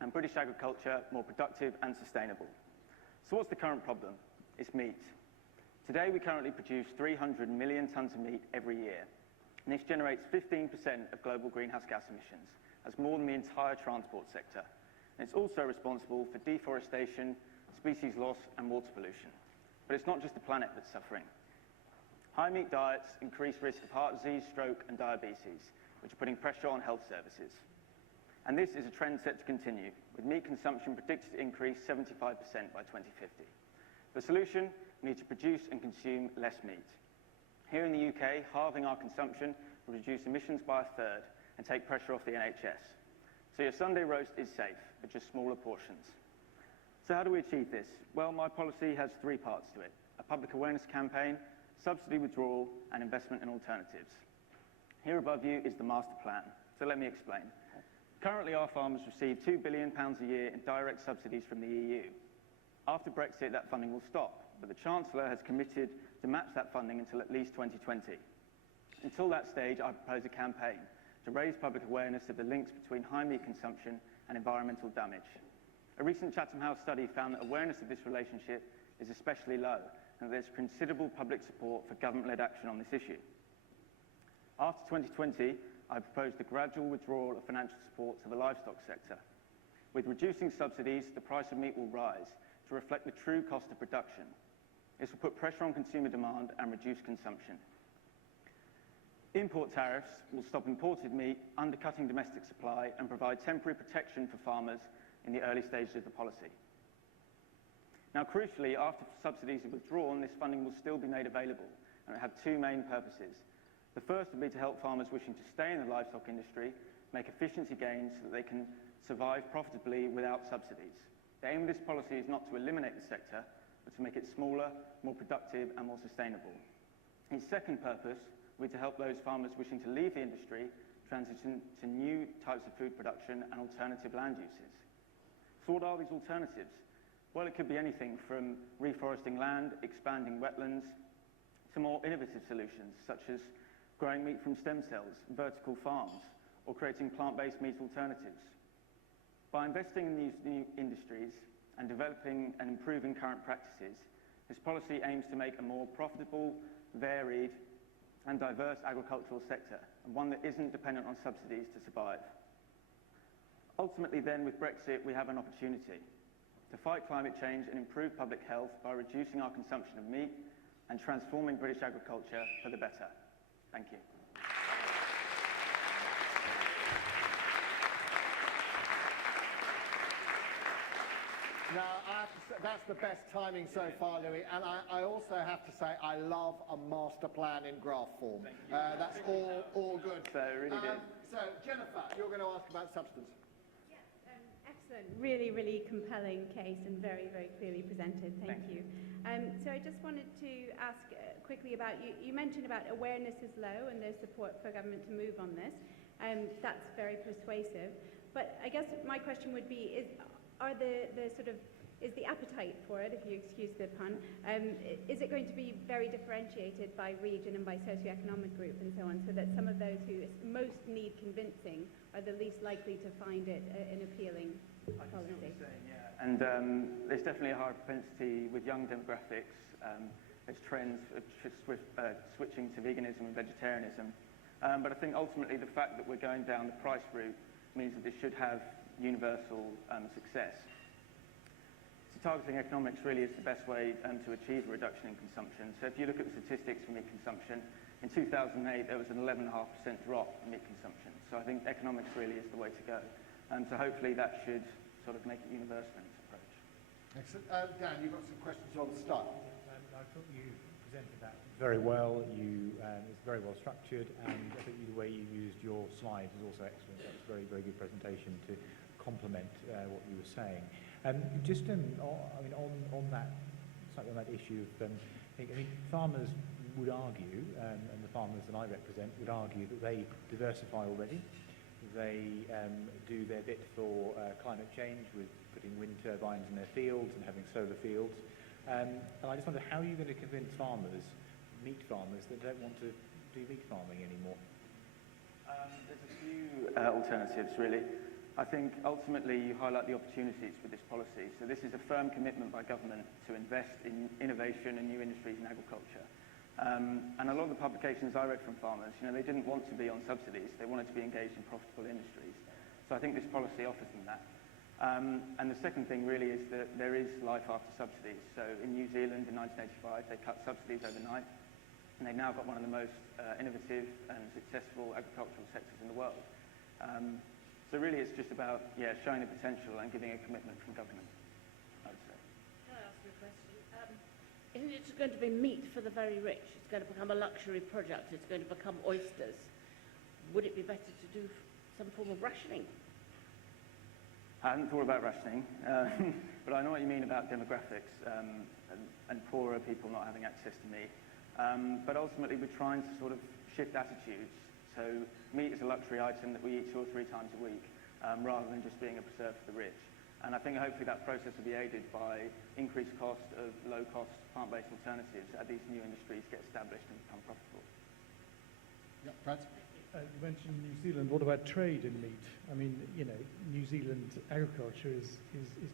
and British agriculture more productive and sustainable. So what's the current problem? It's meat. Today, we currently produce 300 million tonnes of meat every year, and this generates 15% of global greenhouse gas emissions. as more than the entire transport sector. And it's also responsible for deforestation, species loss, and water pollution. But it's not just the planet that's suffering. High meat diets increase risk of heart disease, stroke, and diabetes, which are putting pressure on health services. And this is a trend set to continue, with meat consumption predicted to increase 75% by 2050. The solution, we need to produce and consume less meat. Here in the UK, halving our consumption will reduce emissions by a third and take pressure off the NHS. So your Sunday roast is safe, but just smaller portions. So how do we achieve this? Well, my policy has three parts to it: a public awareness campaign, subsidy withdrawal, and investment in alternatives. Here above you is the master plan, so let me explain. Currently, our farmers receive £2 billion a year in direct subsidies from the EU. After Brexit, that funding will stop, but the Chancellor has committed to match that funding until at least 2020. Until that stage, I propose a campaign to raise public awareness of the links between high meat consumption and environmental damage. A recent Chatham House study found that awareness of this relationship is especially low, and that there's considerable public support for government-led action on this issue. After 2020, I proposed the gradual withdrawal of financial support to the livestock sector. With reducing subsidies, the price of meat will rise to reflect the true cost of production. This will put pressure on consumer demand and reduce consumption. Import tariffs will stop imported meat undercutting domestic supply and provide temporary protection for farmers in the early stages of the policy. Now, crucially, after subsidies are withdrawn, this funding will still be made available, and it will have two main purposes. The first will be to help farmers wishing to stay in the livestock industry make efficiency gains so that they can survive profitably without subsidies. The aim of this policy is not to eliminate the sector, but to make it smaller, more productive, and more sustainable. Its second purpose will be to help those farmers wishing to leave the industry transition to new types of food production and alternative land uses. So what are these alternatives? Well, it could be anything from reforesting land, expanding wetlands, to more innovative solutions, such as growing meat from stem cells, vertical farms, or creating plant-based meat alternatives. By investing in these new industries and developing and improving current practices, this policy aims to make a more profitable, varied, and diverse agricultural sector, and one that isn't dependent on subsidies to survive. Ultimately then, with Brexit, we have an opportunity to fight climate change and improve public health by reducing our consumption of meat and transforming British agriculture for the better. Thank you. Now, I have to say, that's the best timing so far, Louis, and I also have to say I love a master plan in graph form. That's all good. So, really did. So, Jennifer, you're going to ask about substance. Yes, excellent. Really, really compelling case and very, very clearly presented. Thank you. So I just wanted to ask quickly about, you mentioned about awareness is low and there's support for government to move on this. That's very persuasive. But I guess my question would be, is the appetite for it, if you excuse the pun, is it going to be very differentiated by region and by socioeconomic group and so on, so that some of those who most need convincing are the least likely to find it an appealing policy? And there's definitely a higher propensity with young demographics. There's trends of switching to veganism and vegetarianism. But I think ultimately the fact that we're going down the price route means that this should have universal success. So targeting economics really is the best way to achieve a reduction in consumption. So if you look at the statistics for meat consumption, in 2008 there was an 11.5% drop in meat consumption. So I think economics really is the way to go. So hopefully that should sort of make it universal in its approach. Excellent. Dan, you've got some questions on the start. I thought you presented that very well. It's very well structured, and I think the way you used your slides is also excellent. That was a very, very good presentation to complement what you were saying. Just on that issue of, farmers would argue, and the farmers that I represent would argue that they diversify already. They do their bit for climate change with putting wind turbines in their fields and having solar fields. And I just wonder, how are you going to convince meat farmers, that don't want to do meat farming anymore? There's a few alternatives, really. I think ultimately you highlight the opportunities with this policy. So this is a firm commitment by government to invest in innovation and new industries in agriculture. And a lot of the publications I read from farmers, they didn't want to be on subsidies. They wanted to be engaged in profitable industries. So I think this policy offers them that. And the second thing really is that there is life after subsidies. So in New Zealand in 1985, they cut subsidies overnight, and they've now got one of the most innovative and successful agricultural sectors in the world. So really it's just about, showing the potential and giving a commitment from government, I would say. Can I ask you a question? Isn't it just going to be meat for the very rich? It's going to become a luxury product. It's going to become oysters. Would it be better to do some form of rationing? I hadn't thought about rationing, but I know what you mean about demographics and poorer people not having access to meat. But ultimately we're trying to sort of shift attitudes. So meat is a luxury item that we eat 2 or 3 times a week, rather than just being a preserve for the rich. And I think hopefully that process will be aided by increased cost of low-cost plant-based alternatives as these new industries get established and become profitable. Yeah, Brad? You mentioned New Zealand. What about trade in meat? I mean, you know, New Zealand agriculture is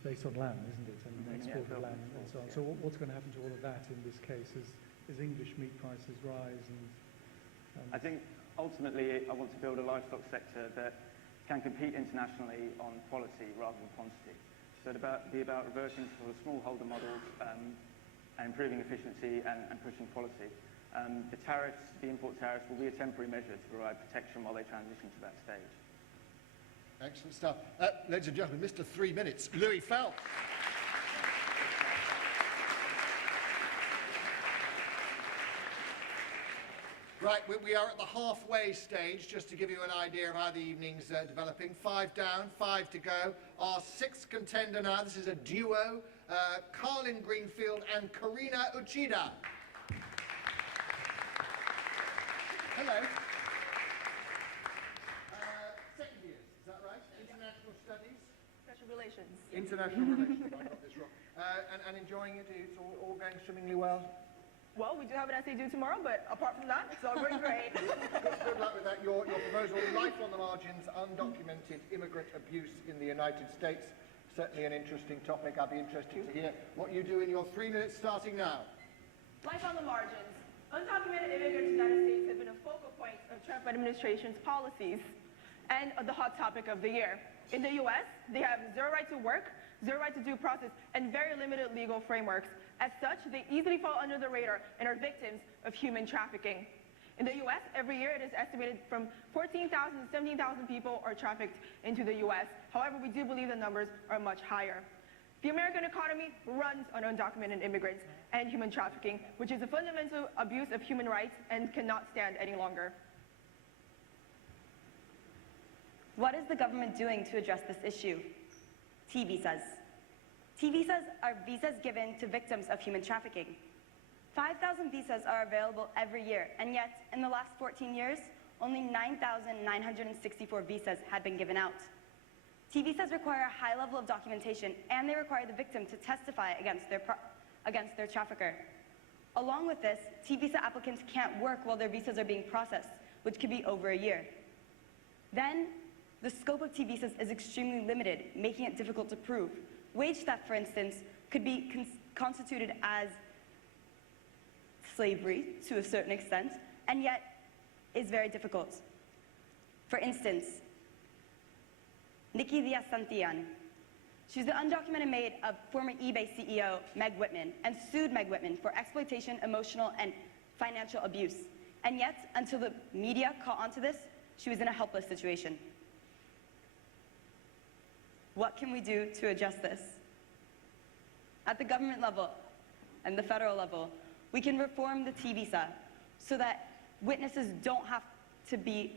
based on land, isn't it? And export of land and so on. So what's going to happen to all of that in this case as English meat prices rise? And I think ultimately I want to build a livestock sector that can compete internationally on quality rather than quantity. So it'd be about reverting to sort of smallholder models and improving efficiency and pushing quality. The tariffs, the import tariffs, will be a temporary measure to provide protection while they transition to that stage. Excellent stuff. Ladies and gentlemen, Mr. 3 minutes, Louis Fell. Right, we are at the halfway stage, just to give you an idea of how the evening's developing. 5 down, 5 to go. Our 6th contender now, this is a duo, Carlin Greenfield and Karina Uchida. Hello. Second years, is that right? International Studies? International Relations. International Relations, I got this wrong. And enjoying it, it's all going swimmingly well? Well, we do have an essay due tomorrow, but apart from that, it's all going great. Good luck with that. Your proposal, Life on the Margins, Undocumented Immigrant Abuse in the United States. Certainly an interesting topic. I'd be interested to hear what you do in your 3 minutes starting now. Life on the Margins. Undocumented immigrants in the United States have been a focal point of Trump administration's policies and the hot topic of the year. In the U.S., they have zero right to work, zero right to due process, and very limited legal frameworks. As such, they easily fall under the radar and are victims of human trafficking. In the U.S., every year it is estimated from 14,000 to 17,000 people are trafficked into the U.S. However, we do believe the numbers are much higher. The American economy runs on undocumented immigrants and human trafficking, which is a fundamental abuse of human rights and cannot stand any longer. What is the government doing to address this issue? T-visas. T-visas are visas given to victims of human trafficking. 5,000 visas are available every year, and yet, in the last 14 years, only 9,964 visas had been given out. T-visas require a high level of documentation, and they require the victim to testify against their trafficker. Along with this, T-visa applicants can't work while their visas are being processed, which could be over a year. Then, the scope of T-visas is extremely limited, making it difficult to prove. Wage theft, for instance, could be constituted as slavery to a certain extent, and yet is very difficult. For instance, Nikki Diaz-Santillan. She's the undocumented maid of former eBay CEO Meg Whitman and sued Meg Whitman for exploitation, emotional, and financial abuse. And yet, until the media caught onto this, she was in a helpless situation. What can we do to address this? At the government level and the federal level, we can reform the T-visa so that witnesses don't have to be,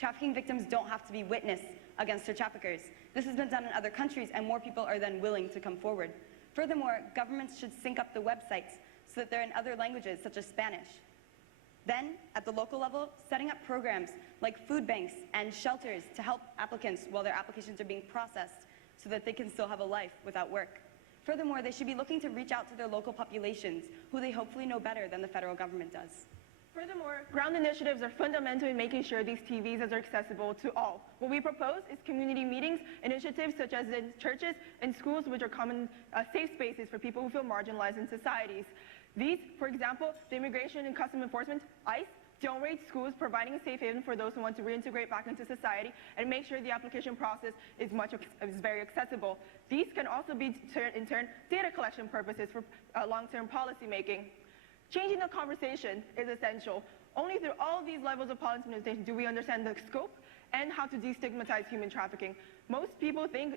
trafficking victims don't have to be witness against their traffickers. This has been done in other countries, and more people are then willing to come forward. Furthermore, governments should sync up the websites so that they're in other languages, such as Spanish. Then, at the local level, setting up programs like food banks and shelters to help applicants while their applications are being processed so that they can still have a life without work. Furthermore, they should be looking to reach out to their local populations, who they hopefully know better than the federal government does. Furthermore, ground initiatives are fundamental in making sure these T-visas are accessible to all. What we propose is community meetings, initiatives such as in churches and schools, which are common safe spaces for people who feel marginalized in societies. These, for example, the Immigration and Customs Enforcement, ICE, Don't raid schools, providing a safe haven for those who want to reintegrate back into society, and make sure the application process is very accessible. These can also be, in turn, data collection purposes for long-term policy making. Changing the conversation is essential. Only through all of these levels of policy implementation do we understand the scope and how to destigmatize human trafficking. Most people think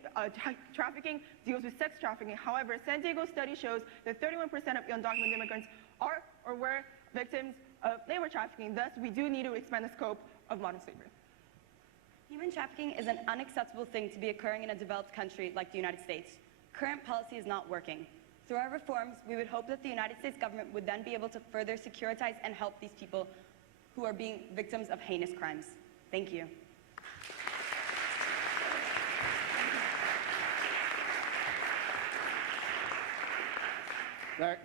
trafficking deals with sex trafficking. However, San Diego study shows that 31% of undocumented immigrants are or were victims of labor trafficking. Thus, we do need to expand the scope of modern slavery. Human trafficking is an unacceptable thing to be occurring in a developed country like the United States. Current policy is not working. Through our reforms, we would hope that the United States government would then be able to further securitize and help these people who are being victims of heinous crimes. Thank you.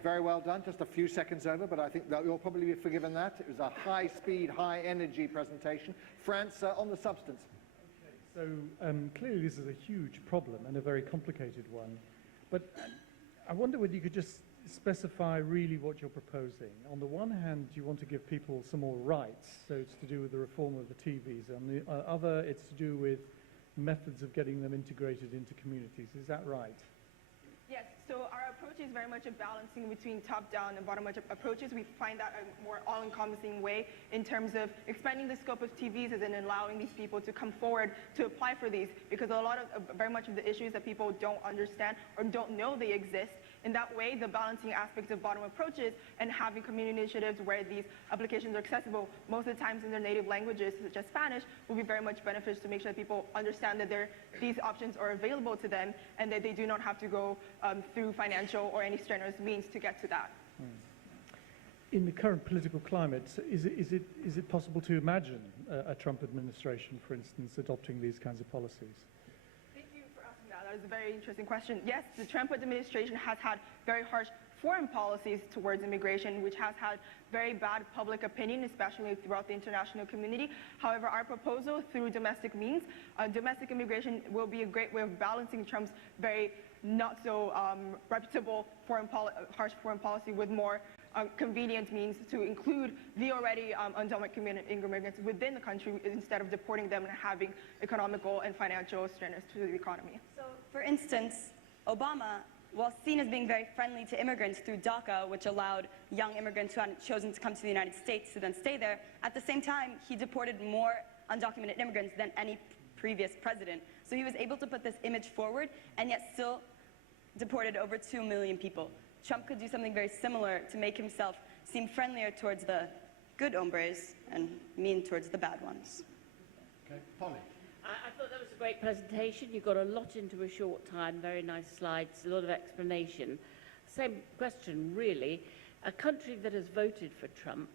Very well done. Just a few seconds over, but I think that you'll probably be forgiven that. It was a high-speed, high-energy presentation. France, on the substance. Okay, so clearly this is a huge problem and a very complicated one. But I wonder whether you could just specify really what you're proposing. On the one hand, you want to give people some more rights, so it's to do with the reform of the T visa. On the other, it's to do with methods of getting them integrated into communities. Is that right? Yes, so our approach is very much a balancing between top-down and bottom-up approaches. We find that a more all-encompassing way in terms of expanding the scope of T visas and allowing these people to come forward to apply for these, because a lot of, very much of the issues that people don't understand or don't know they exist. In that way, the balancing aspects of bottom approaches and having community initiatives where these applications are accessible, most of the times in their native languages, such as Spanish, will be very much beneficial to make sure that people understand that these options are available to them and that they do not have to go through financial or any strenuous means to get to that. In the current political climate, is it possible to imagine a Trump administration, for instance, adopting these kinds of policies? That is a very interesting question. Yes, the Trump administration has had very harsh foreign policies towards immigration, which has had very bad public opinion, especially throughout the international community. However, our proposal through domestic means, domestic immigration will be a great way of balancing Trump's very not so reputable harsh foreign policy with more convenient means to include the already undocumented immigrants within the country instead of deporting them and having economical and financial strenuous to the economy. So, for instance, Obama, while seen as being very friendly to immigrants through DACA, which allowed young immigrants who hadn't chosen to come to the United States to then stay there, at the same time, he deported more undocumented immigrants than any previous president. So he was able to put this image forward and yet still deported over 2 million people. Trump could do something very similar to make himself seem friendlier towards the good hombres and mean towards the bad ones. Okay, Polly. I thought that was a great presentation. You got a lot into a short time, very nice slides, a lot of explanation. Same question, really. A country that has voted for Trump,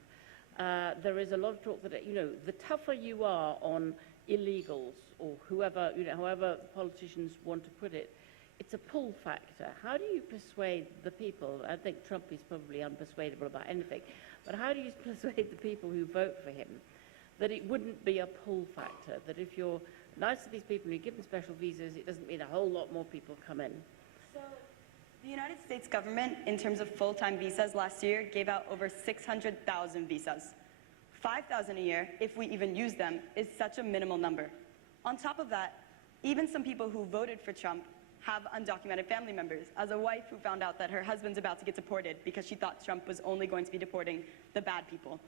there is a lot of talk that, you know, the tougher you are on illegals or whoever, you know, however politicians want to put it, it's a pull factor. How do you persuade the people? I think Trump is probably unpersuadable about anything, but how do you persuade the people who vote for him that it wouldn't be a pull factor, that if you're nice to these people and you give them special visas, it doesn't mean a whole lot more people come in? So, the United States government, in terms of full-time visas last year, gave out over 600,000 visas. 5,000 a year, if we even use them, is such a minimal number. On top of that, even some people who voted for Trump have undocumented family members. As a wife who found out that her husband's about to get deported because she thought Trump was only going to be deporting the bad people.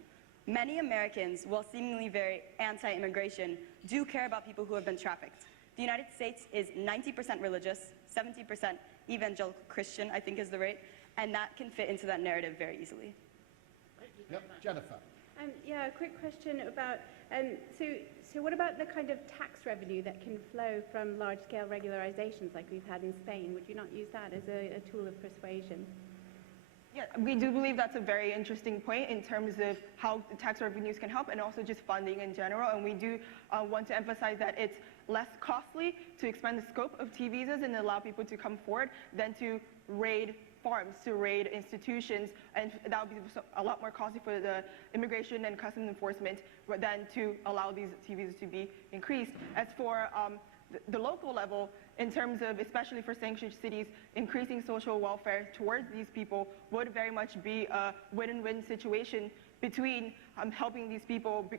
Many Americans, while seemingly very anti-immigration, do care about people who have been trafficked. The United States is 90% religious, 70% evangelical Christian, I think is the rate, and that can fit into that narrative very easily. Yep, Jennifer. Yeah, a quick question about, so what about the kind of tax revenue that can flow from large-scale regularizations like we've had in Spain? Would you not use that as a tool of persuasion? Yeah, we do believe that's a very interesting point in terms of how the tax revenues can help and also just funding in general. And we do want to emphasize that it's less costly to expand the scope of T visas and allow people to come forward than to raid farms, to raid institutions, and that would be a lot more costly for the immigration and customs enforcement than to allow these T visas to be increased. As for the local level, in terms of, especially for sanctuary cities, increasing social welfare towards these people would very much be a win-win situation between helping these people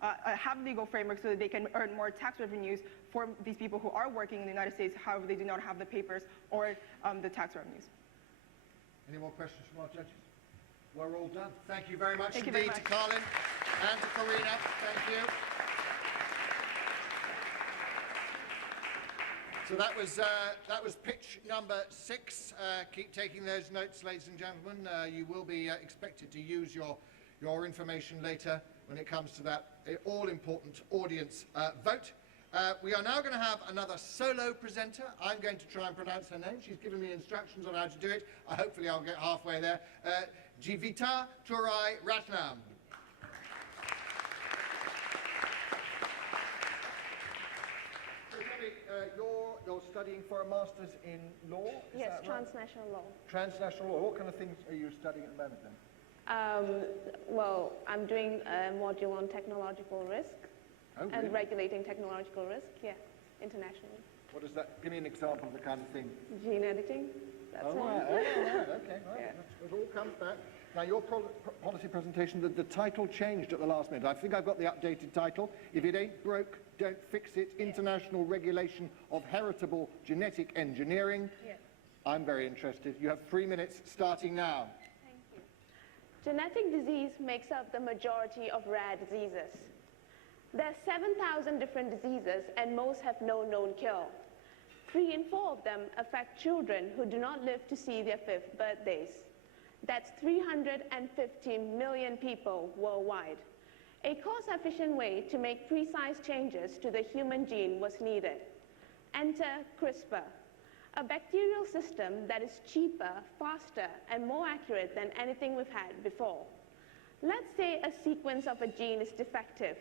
have legal frameworks so that they can earn more tax revenues for these people who are working in the United States, however they do not have the papers or the tax revenues. Any more questions from our judges? We're all done. Thank you very much Thank you indeed very much. to Carlin and to Karina. Thank you. So that was pitch number 6. Keep taking those notes, ladies and gentlemen. You will be expected to use your information later when it comes to that all-important audience vote. We are now going to have another solo presenter. I'm going to try and pronounce her name. She's given me instructions on how to do it. Hopefully I'll get halfway there. Jivita Turai Ratnam. So tell me, you're studying for a master's in law? Is Yes, that right? transnational law. Transnational law. What kind of things are you studying at the moment then? Well, I'm doing a module on technological risk Oh, and really? regulating technological risk, internationally. What does that, give me an example of the kind of thing. Gene editing, that's Oh, all. right. Oh, right. Okay, right. Yeah. It all comes back. Now, your policy presentation, the title changed at the last minute. I think I've got the updated title. If it ain't broke, don't fix it. International Regulation of Heritable Genetic Engineering. Yeah. I'm very interested. You have 3 minutes starting now. Thank you. Genetic disease makes up the majority of rare diseases. There are 7,000 different diseases and most have no known cure. 3 in 4 of them affect children who do not live to see their 5th birthdays. That's 350 million people worldwide. A cost-efficient way to make precise changes to the human gene was needed. Enter CRISPR, a bacterial system that is cheaper, faster, and more accurate than anything we've had before. Let's say a sequence of a gene is defective.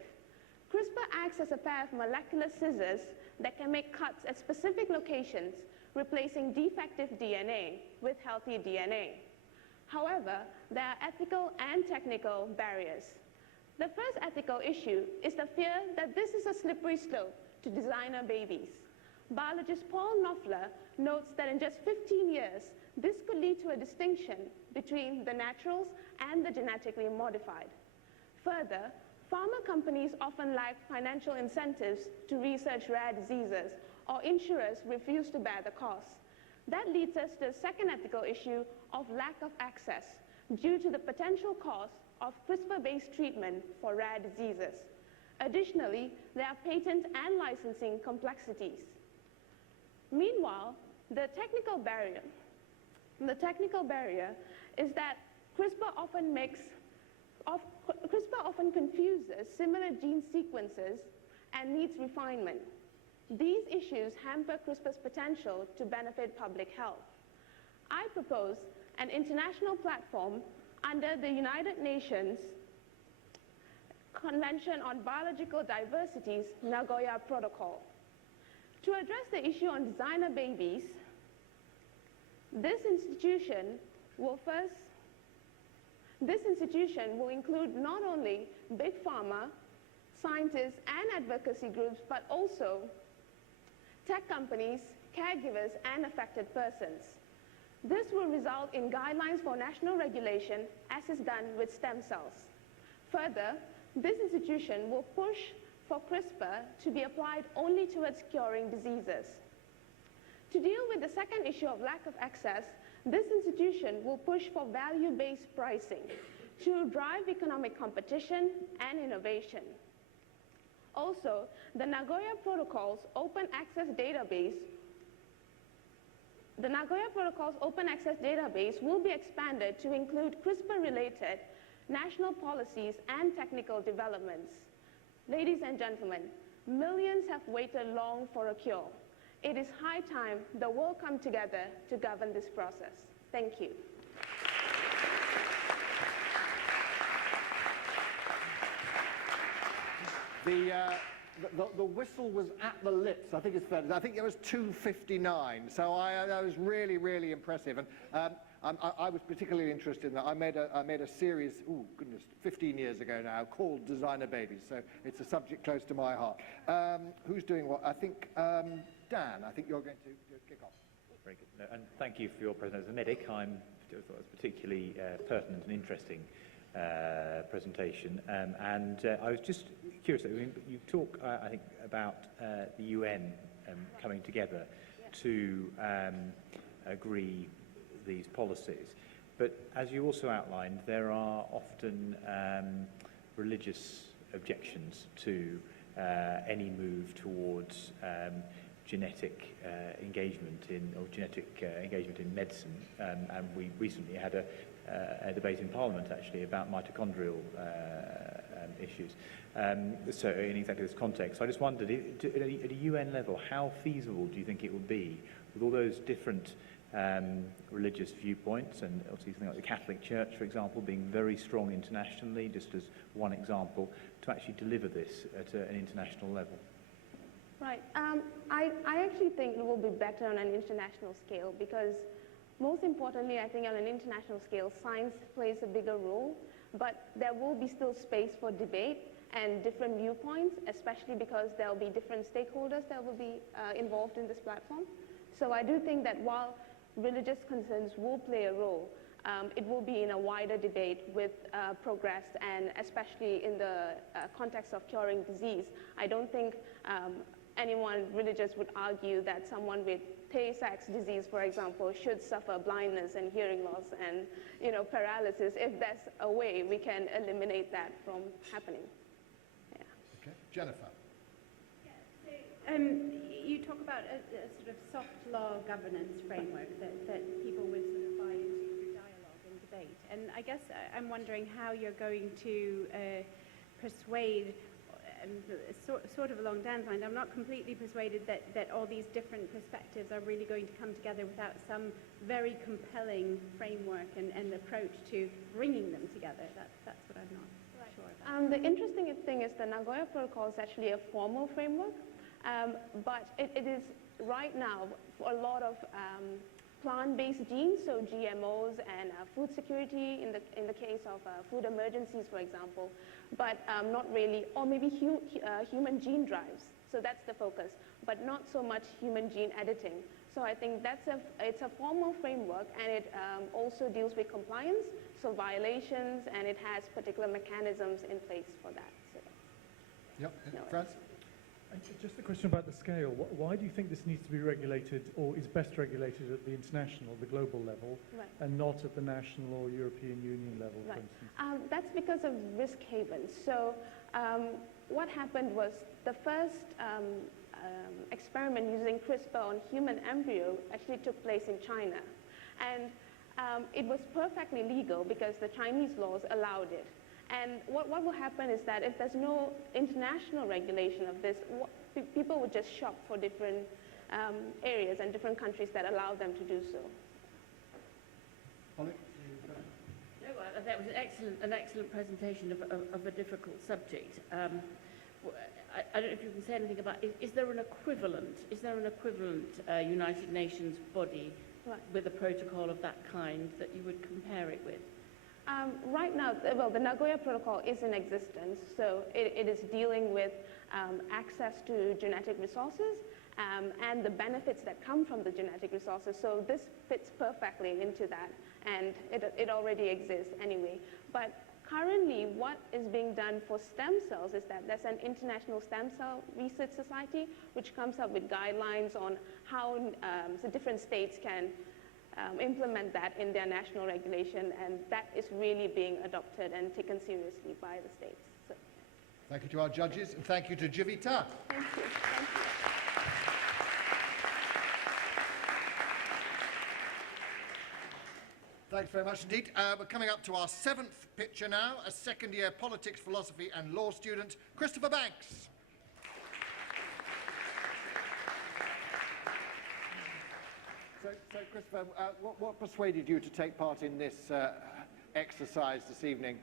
CRISPR acts as a pair of molecular scissors that can make cuts at specific locations, replacing defective DNA with healthy DNA. However, there are ethical and technical barriers. The first ethical issue is the fear that this is a slippery slope to designer babies. Biologist Paul Knopfler notes that in just 15 years, this could lead to a distinction between the naturals and the genetically modified. Further, pharma companies often lack financial incentives to research rare diseases, or insurers refuse to bear the costs. That leads us to the second ethical issue of lack of access due to the potential cost of CRISPR-based treatment for rare diseases. Additionally, there are patent and licensing complexities. Meanwhile, the technical barrier is that CRISPR often confuses similar gene sequences and needs refinement. These issues hamper CRISPR's potential to benefit public health. I propose an international platform under the United Nations Convention on Biological Diversity's Nagoya Protocol. To address the issue on designer babies, this institution will include not only big pharma, scientists, and advocacy groups, but also tech companies, caregivers, and affected persons. This will result in guidelines for national regulation, as is done with stem cells. Further, this institution will push for CRISPR to be applied only towards curing diseases. To deal with the second issue of lack of access, this institution will push for value-based pricing to drive economic competition and innovation. Also, the Nagoya Protocol's open access database will be expanded to include CRISPR-related national policies and technical developments. Ladies and gentlemen, millions have waited long for a cure. It is high time the world come together to govern this process. Thank you. The whistle was at the lips. I think it's fair. I think it was 2:59. So that was really, really impressive. And I was particularly interested in that. I made a series, 15 years ago now, called Designer Babies. So it's a subject close to my heart. Who's doing what? I think Dan. I think you're going to kick off. Very good. And thank you for your presentation. As a medic, I thought it was particularly pertinent and interesting. presentation, and I was just curious. I mean, you talk, I think, about the UN coming together to agree these policies, but as you also outlined, there are often religious objections to any move towards genetic engagement in medicine, and we recently had a debate in Parliament actually about mitochondrial issues. So in exactly this context, I just wondered, at a UN level, how feasible do you think it would be, with all those different religious viewpoints, and obviously something like the Catholic Church, for example, being very strong internationally, just as one example, to actually deliver this at an international level? Right. I actually think it will be better on an international scale because, most importantly, I think on an international scale, science plays a bigger role, but there will be still space for debate and different viewpoints, especially because there will be different stakeholders that will be involved in this platform. So I do think that while religious concerns will play a role, it will be in a wider debate with progress, and especially in the context of curing disease. I don't think anyone religious would argue that someone with Tay-Sachs disease, for example, should suffer blindness and hearing loss and, paralysis if there's a way we can eliminate that from happening. Yeah. Okay. Jennifer. You talk about a sort of soft law governance framework that people would sort of buy into through dialogue and debate. And I guess I'm wondering how you're going to persuade, sort of along Dan's line, I'm not completely persuaded that all these different perspectives are really going to come together without some very compelling framework and approach to bringing them together. That's what I'm not sure about. The interesting thing is the Nagoya Protocol is actually a formal framework, but it is right now for a lot of plant-based genes, so GMOs and food security in the case of food emergencies, for example, but not really, or maybe human gene drives. So that's the focus, but not so much human gene editing. So I think it's a formal framework, and it also deals with compliance, so violations, and it has particular mechanisms in place for that. So. Yep. No Franz? Just a question about the scale. Why do you think this needs to be regulated, or is best regulated at the international, the global level, right, and not at the national or European Union level, right, for instance? That's because of risk havens. So what happened was the first experiment using CRISPR on human embryo actually took place in China. And it was perfectly legal because the Chinese laws allowed it. And what will happen is that if there's no international regulation of this, people would just shop for different areas and different countries that allow them to do so. No, that was an excellent presentation of a difficult subject. I don't know if you can say anything about, is there an equivalent United Nations body, right, with a protocol of that kind that you would compare it with? Right now, well, the Nagoya Protocol is in existence, so it is dealing with access to genetic resources and the benefits that come from the genetic resources. So this fits perfectly into that, and it already exists anyway. But currently, what is being done for stem cells is that there's an International Stem Cell Research Society, which comes up with guidelines on how the different states can implement that in their national regulation, and that is really being adopted and taken seriously by the states. So. Thank you to our judges, and thank you to Jivita. Thank you. Thank you. Thanks very much indeed. We're coming up to our 7th picture now, a second-year politics, philosophy and law student, Christopher Banks. So Christopher, what persuaded you to take part in this exercise this evening?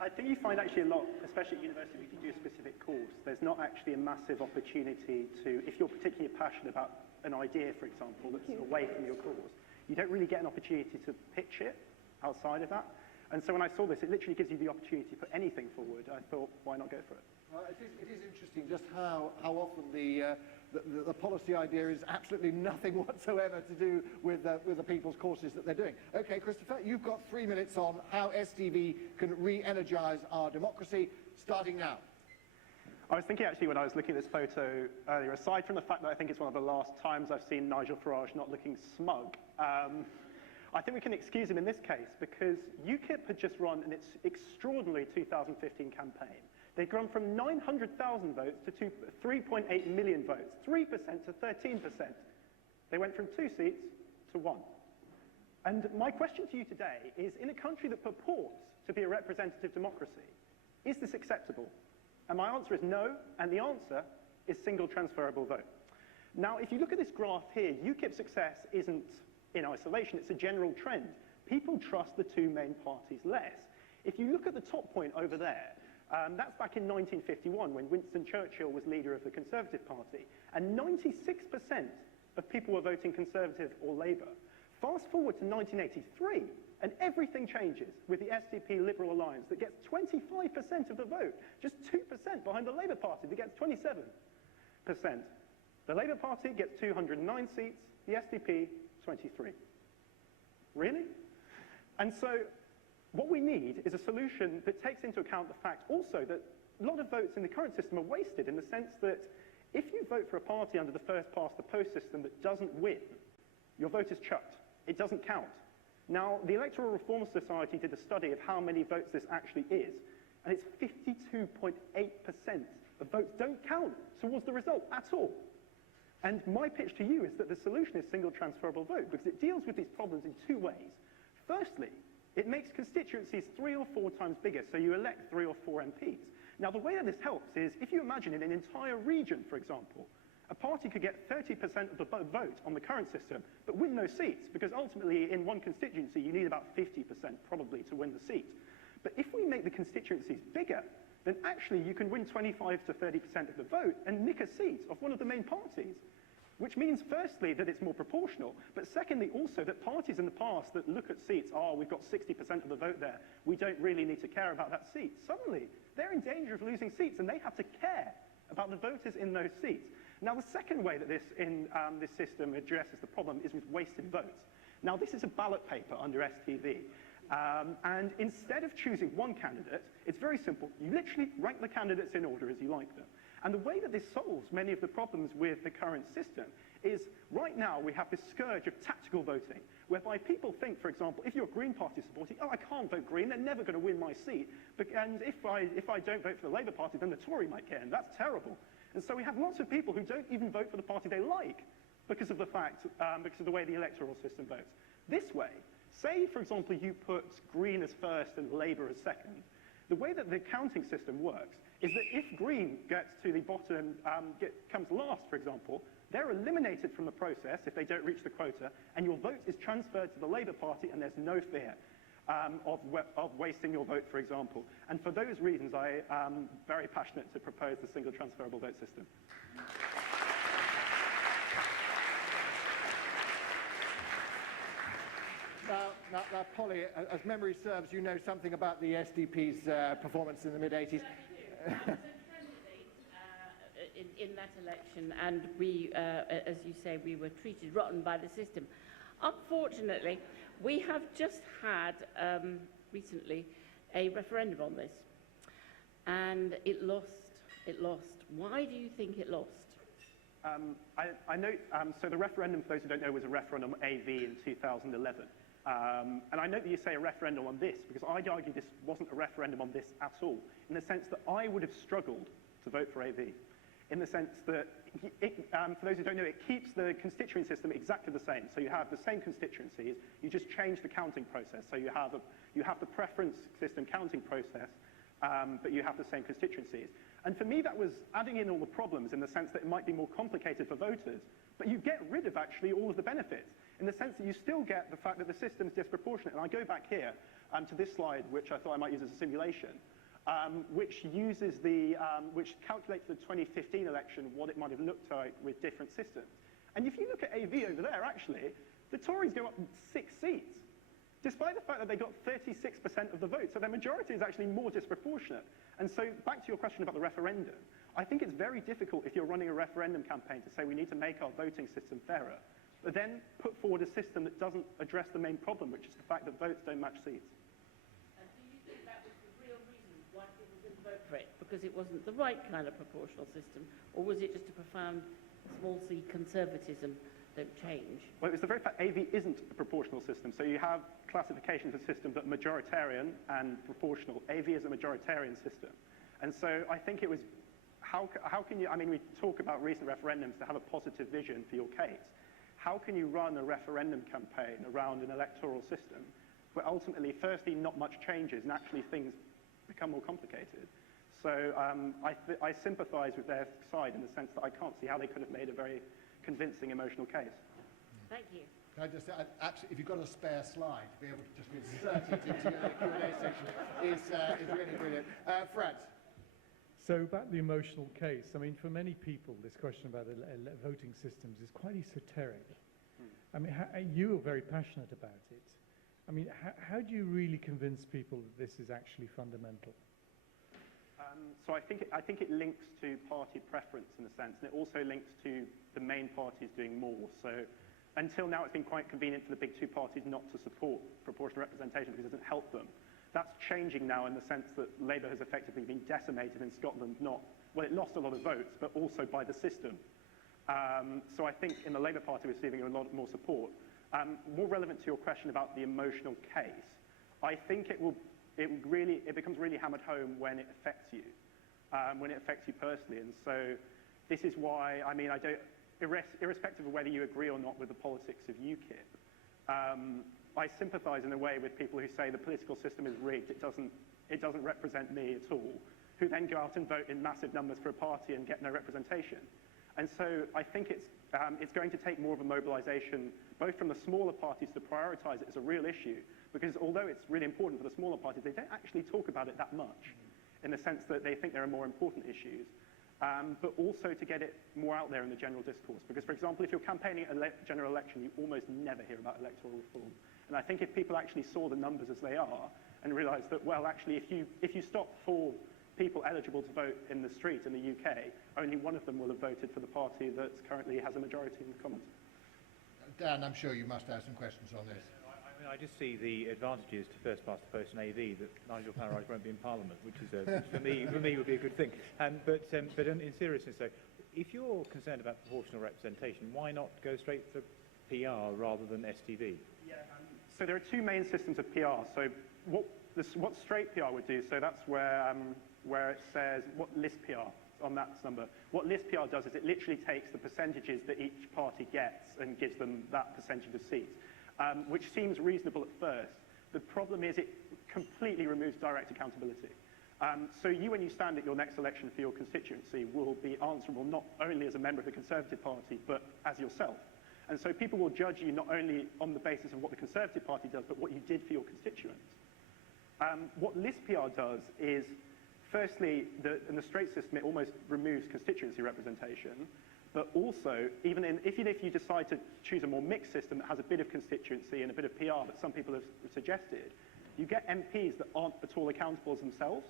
I think you find actually a lot, especially at university, if you do a specific course, there's not actually a massive opportunity to, if you're particularly passionate about an idea, for example, that's away from your course, you don't really get an opportunity to pitch it outside of that. And so when I saw this, it literally gives you the opportunity to put anything forward. I thought, why not go for it? Well, it is interesting just how often the the policy idea is absolutely nothing whatsoever to do with the people's courses that they're doing. Okay, Christopher, you've got 3 minutes on how STV can re-energise our democracy, starting now. I was thinking actually when I was looking at this photo earlier, aside from the fact that I think it's one of the last times I've seen Nigel Farage not looking smug, I think we can excuse him in this case because UKIP had just run an extraordinary 2015 campaign. They'd grown from 900,000 votes to 3.8 million votes, 3% to 13%. They went from 2 seats to 1. And my question to you today is, in a country that purports to be a representative democracy, is this acceptable? And my answer is no, and the answer is single transferable vote. Now, if you look at this graph here, UKIP's success isn't in isolation, it's a general trend. People trust the two main parties less. If you look at the top point over there, that's back in 1951 when Winston Churchill was leader of the Conservative Party, and 96% of people were voting Conservative or Labour. Fast forward to 1983, and everything changes with the SDP Liberal Alliance that gets 25% of the vote, just 2% behind the Labour Party that gets 27%. The Labour Party gets 209 seats, the SDP 23. Really? And so what we need is a solution that takes into account the fact also that a lot of votes in the current system are wasted in the sense that if you vote for a party under the first past the post system that doesn't win, your vote is chucked. It doesn't count. Now, the Electoral Reform Society did a study of how many votes this actually is, and it's 52.8% of votes don't count towards the result at all. And my pitch to you is that the solution is single transferable vote because it deals with these problems in 2 ways. Firstly, it makes constituencies 3 or 4 times bigger, so you elect 3 or 4 MPs. Now, the way that this helps is if you imagine in an entire region, for example, a party could get 30% of the vote on the current system, but win no seats, because ultimately in one constituency you need about 50% probably to win the seat. But if we make the constituencies bigger, then actually you can win 25 to 30% of the vote and nick a seat of one of the main parties. Which means, firstly, that it's more proportional, but secondly, also that parties in the past that look at seats, oh, we've got 60% of the vote there, we don't really need to care about that seat. Suddenly, they're in danger of losing seats, and they have to care about the voters in those seats. Now, the second way that this system addresses the problem is with wasted votes. Now, this is a ballot paper under STV, and instead of choosing one candidate, it's very simple. You literally rank the candidates in order as you like them. And the way that this solves many of the problems with the current system is, right now, we have this scourge of tactical voting, whereby people think, for example, if you're a Green Party supporter, oh, I can't vote Green, they're never going to win my seat, and if I don't vote for the Labour Party, then the Tory might care, and that's terrible. And so we have lots of people who don't even vote for the party they like because of the way the electoral system votes. This way, say, for example, you put Green as first and Labour as second, the way that the counting system works is that if Green gets to the bottom, comes last, for example, they're eliminated from the process if they don't reach the quota, and your vote is transferred to the Labour Party, and there's no fear of wasting your vote, for example. And for those reasons, I am very passionate to propose the single transferable vote system. Now, Polly, as memory serves, you know something about the SDP's performance in the mid-80s. I was a candidate in that election, and we, as you say, we were treated rotten by the system. Unfortunately, we have just had recently a referendum on this, and it lost. It lost. Why do you think it lost? I know, so the referendum, for those who don't know, was a referendum on AV in 2011. And I know that you say a referendum on this, because I'd argue this wasn't a referendum on this at all, in the sense that I would have struggled to vote for AV, in the sense that, for those who don't know, it keeps the constituent system exactly the same. So you have the same constituencies, you just change the counting process. So you have the preference system counting process, but you have the same constituencies. And for me, that was adding in all the problems in the sense that it might be more complicated for voters, but you get rid of actually all of the benefits, in the sense that you still get the fact that the system is disproportionate. And I go back here to this slide, which I thought I might use as a simulation, which calculates the 2015 election, what it might have looked like with different systems. And if you look at AV over there, actually, the Tories go up 6 seats. despite the fact that they got 36% of the vote. So their majority is actually more disproportionate. And so back to your question about the referendum, I think it's very difficult if you're running a referendum campaign to say we need to make our voting system fairer, but then put forward a system that doesn't address the main problem, which is the fact that votes don't match seats. And do you think that was the real reason why people didn't vote for it? Because it wasn't the right kind of proportional system? Or was it just a profound small c conservatism? Don't change. Well, it's the very fact AV isn't a proportional system. So you have classifications of systems that are majoritarian and proportional. AV is a majoritarian system. And so I think it was, how can you, I mean, we talk about recent referendums to have a positive vision for your case. How can you run a referendum campaign around an electoral system where ultimately, firstly, not much changes and actually things become more complicated? So I sympathise with their side in the sense that I can't see how they could have made a very convincing emotional case. Thank you. Can I just say, actually, if you've got a spare slide, to be able to just insert it into your Q&A section is really brilliant. Fred. So about the emotional case, I mean, for many people, this question about voting systems is quite esoteric. I mean, you are very passionate about it. I mean, how do you really convince people that this is actually fundamental? So I think it links to party preference in a sense, and it also links to the main parties doing more. So until now, it's been quite convenient for the big two parties not to support proportional representation because it doesn't help them. That's changing now in the sense that Labour has effectively been decimated in Scotland, well, it lost a lot of votes, but also by the system. So I think in the Labour Party, we're receiving a lot more support. More relevant to your question about the emotional case, I think it becomes really hammered home when it affects you personally. And so this is why, I mean, irrespective of whether you agree or not with the politics of UKIP, I sympathise in a way with people who say the political system is rigged, it doesn't represent me at all, who then go out and vote in massive numbers for a party and get no representation. And so I think it's going to take more of a mobilisation, both from the smaller parties to prioritise it as a real issue, because although it's really important for the smaller parties, they don't actually talk about it that much, in the sense that they think there are more important issues, but also to get it more out there in the general discourse. Because, for example, if you're campaigning at a general election, you almost never hear about electoral reform. And I think if people actually saw the numbers as they are and realised that, well, actually, if you stop 4 people eligible to vote in the street in the UK, only one of them will have voted for the party that currently has a majority in the Commons. Dan, I'm sure you must have some questions on this. I mean, I just see the advantages to first past the post and AV that Nigel Farage won't be in Parliament, which is which for me would be a good thing. But in seriousness, though, if you're concerned about proportional representation, why not go straight for PR rather than STV? Yeah, so there are 2 main systems of PR. So what straight PR would do, so that's where it says what list PR on that number. What list PR does is it literally takes the percentages that each party gets and gives them that percentage of seats, which seems reasonable at first. The problem is it completely removes direct accountability. So you, when you stand at your next election for your constituency, will be answerable not only as a member of the Conservative Party, but as yourself. And so people will judge you not only on the basis of what the Conservative Party does, but what you did for your constituents. What list PR does is, firstly, in the straight system, it almost removes constituency representation, but also, even if you decide to choose a more mixed system that has a bit of constituency and a bit of PR that some people have suggested, you get MPs that aren't at all accountable as themselves,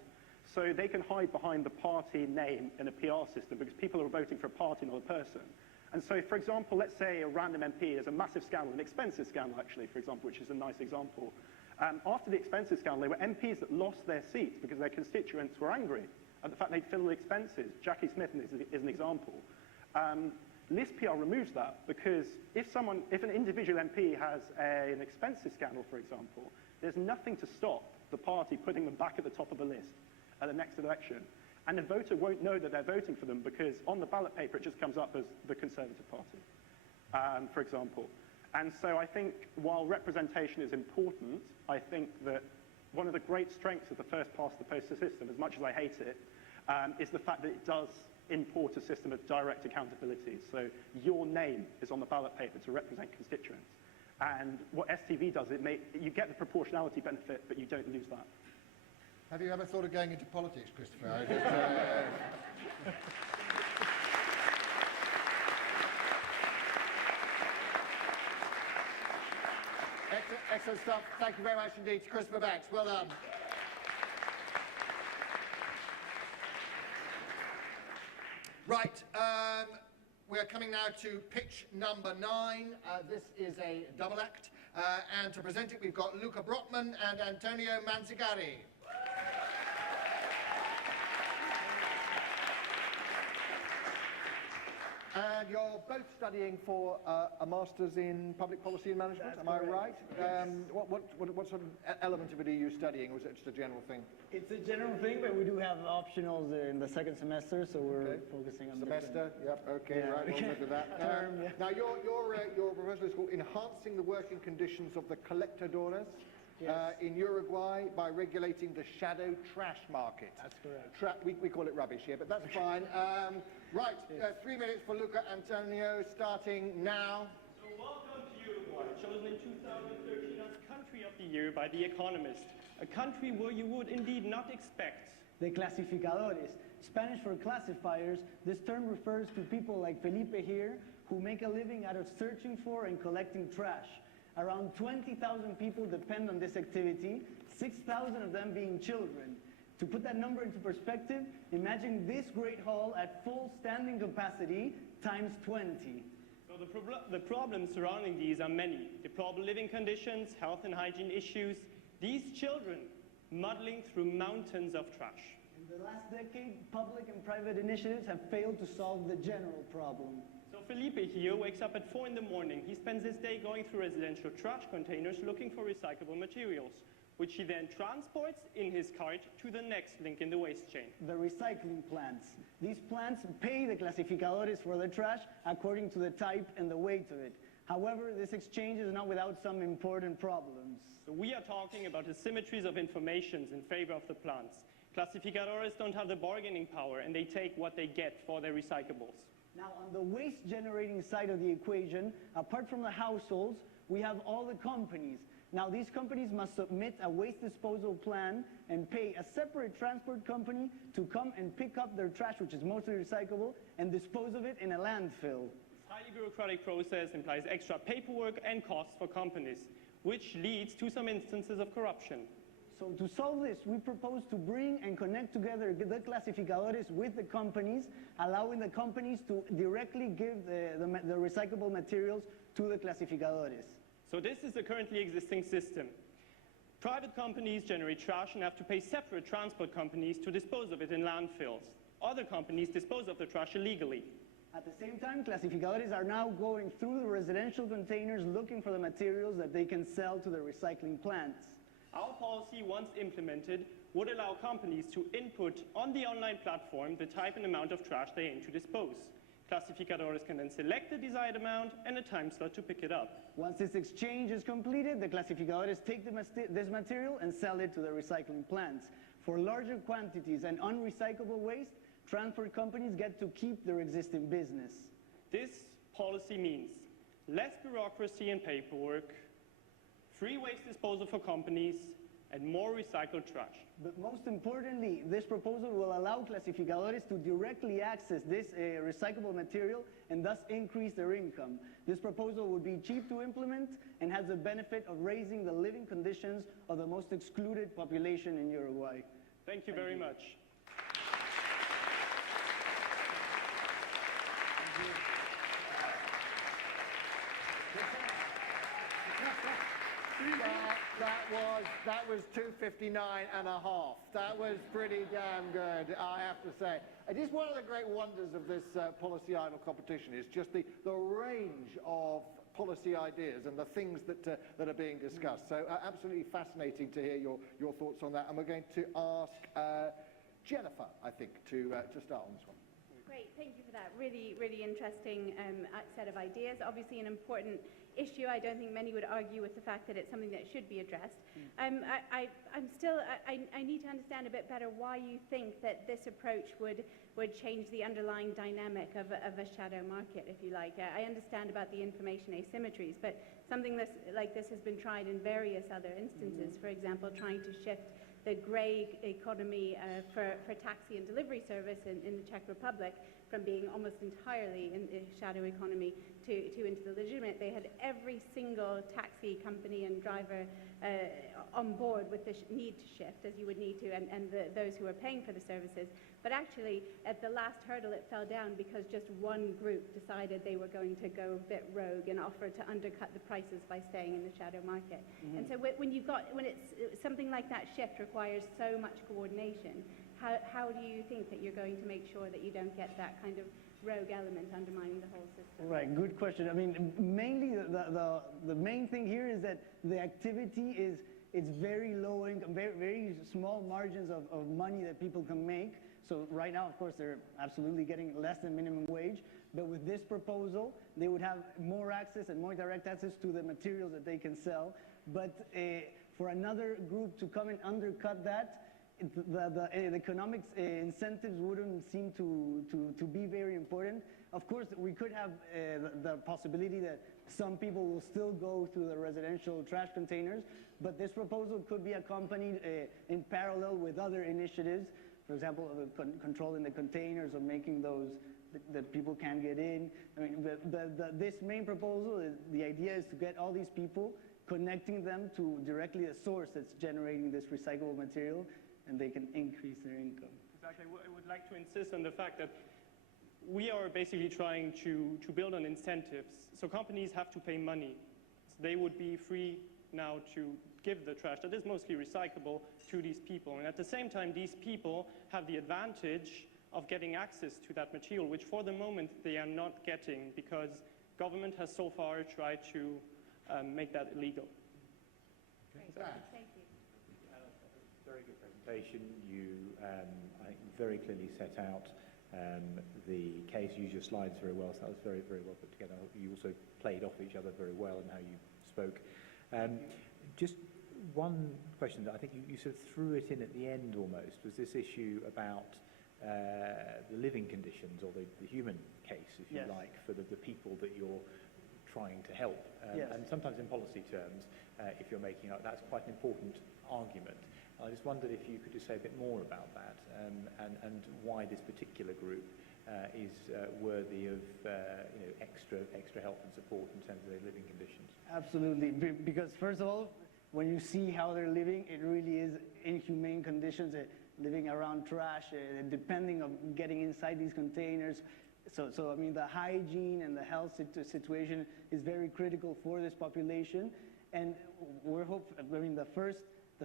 so they can hide behind the party name in a PR system because people are voting for a party, not a person. And so, for example, let's say a random MP has a massive scandal, an expensive scandal, actually, for example, which is a nice example. After the expenses scandal, there were MPs that lost their seats because their constituents were angry at the fact they'd fill the expenses. Jackie Smith is an example. List PR removes that because if an individual MP has an expenses scandal, for example, there's nothing to stop the party putting them back at the top of the list at the next election. And the voter won't know that they're voting for them because on the ballot paper it just comes up as the Conservative Party, for example. And so I think while representation is important, I think that one of the great strengths of the first past the post system, as much as I hate it, is the fact that it does import a system of direct accountability. So your name is on the ballot paper to represent constituents. And what STV does, you get the proportionality benefit, but you don't lose that. Have you ever thought of going into politics, Christopher? Excellent stuff. Thank you very much indeed to Christopher Banks. Well done. Right, we're coming now to pitch number 9. This is a double act, and to present it we've got Luca Brotman and Antonio Manzigari. And you're both studying for a Master's in Public Policy and Management, am I right? What sort of element of it are you studying, or is it just a general thing? It's a general thing, but we do have optionals in the second semester, so we're focusing on semester. Yep. Okay. Yeah. Right. We'll look at that. Term, yeah. Now, your proposal is called "Enhancing the Working Conditions of the Colectadores." In Uruguay by regulating the shadow trash market. That's correct. We call it rubbish here, but that's fine. Right, 3 minutes for Luca Antonio, starting now. So welcome to Uruguay, chosen in 2013 as Country of the Year by The Economist, a country where you would indeed not expect. The clasificadores, Spanish for classifiers, this term refers to people like Felipe here who make a living out of searching for and collecting trash. Around 20,000 people depend on this activity, 6,000 of them being children. To put that number into perspective, imagine this great hall at full standing capacity times 20. So the problems surrounding these are many. Deplorable living conditions, health and hygiene issues, these children muddling through mountains of trash. In the last decade, public and private initiatives have failed to solve the general problem. So Felipe here wakes up at 4 in the morning. He spends his day going through residential trash containers looking for recyclable materials, which he then transports in his cart to the next link in the waste chain. The recycling plants. These plants pay the clasificadores for the trash according to the type and the weight of it. However, this exchange is not without some important problems. So we are talking about asymmetries of informations in favor of the plants. Clasificadores don't have the bargaining power, and they take what they get for their recyclables. Now, on the waste-generating side of the equation, apart from the households, we have all the companies. Now, these companies must submit a waste disposal plan and pay a separate transport company to come and pick up their trash, which is mostly recyclable, and dispose of it in a landfill. This highly bureaucratic process implies extra paperwork and costs for companies, which leads to some instances of corruption. So to solve this, we propose to bring and connect together the clasificadores with the companies, allowing the companies to directly give the recyclable materials to the clasificadores. So this is the currently existing system. Private companies generate trash and have to pay separate transport companies to dispose of it in landfills. Other companies dispose of the trash illegally. At the same time, clasificadores are now going through the residential containers looking for the materials that they can sell to the recycling plants. Our policy, once implemented, would allow companies to input on the online platform the type and amount of trash they aim to dispose. Clasificadores can then select the desired amount and a time slot to pick it up. Once this exchange is completed, the clasificadores take this material and sell it to the recycling plants. For larger quantities and unrecyclable waste, transport companies get to keep their existing business. This policy means less bureaucracy and paperwork, free waste disposal for companies, and more recycled trash. But most importantly, this proposal will allow clasificadores to directly access this recyclable material and thus increase their income. This proposal would be cheap to implement and has the benefit of raising the living conditions of the most excluded population in Uruguay. Thank you very much. That was 2:59 and a half. That was pretty damn good, I have to say. It is one of the great wonders of this Policy Idol competition is just the range of policy ideas and the things that are being discussed. So absolutely fascinating to hear your thoughts on that. And we're going to ask Jennifer, I think, to start on this one. Great, thank you for that. Really, really interesting set of ideas. Obviously an important issue. I don't think many would argue with the fact that it's something that should be addressed. I need to understand a bit better why you think that this approach would change the underlying dynamic of a shadow market, if you like. I understand about the information asymmetries, but something like this has been tried in various other instances. For example, trying to shift the grey economy for taxi and delivery service in the Czech Republic from being almost entirely in the shadow economy to into the legitimate. They had every single taxi company and driver on board with the need to shift, as you would need to, and those who are paying for the services. But actually, at the last hurdle, it fell down because just one group decided they were going to go a bit rogue and offer to undercut the prices by staying in the shadow market. Mm-hmm. And so when it's something like that shift requires so much coordination, how do you think that you're going to make sure that you don't get that kind of rogue element undermining the whole system? Right, good question. I mean, mainly the main thing here is that the activity it's very low income, very small margins of money that people can make. So right now, of course, they're absolutely getting less than minimum wage. But with this proposal, they would have more access and more direct access to the materials that they can sell. But for another group to come and undercut that, the economics incentives wouldn't seem to be very important. Of course, we could have the possibility that some people will still go to the residential trash containers, but this proposal could be accompanied in parallel with other initiatives. For example, controlling the containers or making those that people can't get in. I mean, this main proposal, the idea is to get all these people, connecting them to directly a source that's generating this recyclable material, and they can increase their income. Exactly. I would like to insist on the fact that we are basically trying to build on incentives. So companies have to pay money. So they would be free now to give the trash that is mostly recyclable to these people. And at the same time, these people have the advantage of getting access to that material, which for the moment they are not getting because government has so far tried to make that illegal. Thank you. Very good presentation. You, I think, very clearly set out the case. Use your slides very well, so that was very, very well put together. You also played off each other very well in how you spoke. Just one question that I think you sort of threw it in at the end almost, was this issue about the living conditions, or the human case, if you like, for the people that you're trying to help. And sometimes in policy terms, if you're making up, that's quite an important argument. I just wondered if you could just say a bit more about that, and why this particular group is worthy of extra help and support in terms of their living conditions. Absolutely, because first of all, when you see how they're living, it really is inhumane conditions, living around trash, depending on getting inside these containers. So I mean, the hygiene and the health situation is very critical for this population, and the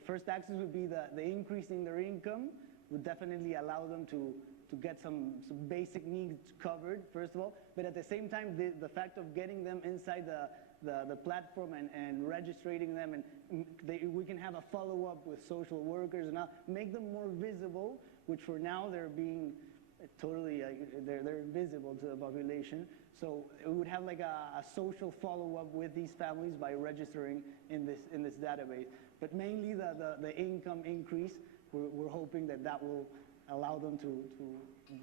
first access would be the increasing their income would definitely allow them to get some basic needs covered, first of all. But at the same time, the fact of getting them inside the platform and registering them, and we can have a follow-up with social workers and make them more visible, which for now they're being totally, they're invisible to the population. So it would have like a social follow-up with these families by registering in this database. But mainly the income increase, we're hoping that will allow them to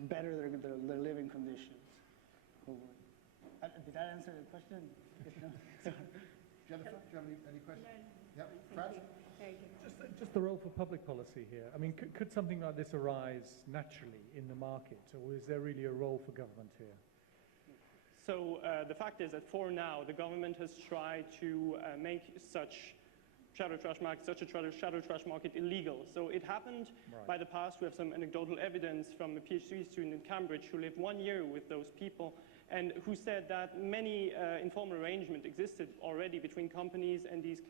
better their living conditions. Did that answer the question? Jennifer, do you have any questions? No. Yep. Fred? Just the role for public policy here. I mean, could something like this arise naturally in the market, or is there really a role for government here? So the fact is that for now, the government has tried to make such a shadow trash market illegal. So it happened by the past. We have some anecdotal evidence from a PhD student in Cambridge who lived 1 year with those people, and who said that many informal arrangements existed already between companies and these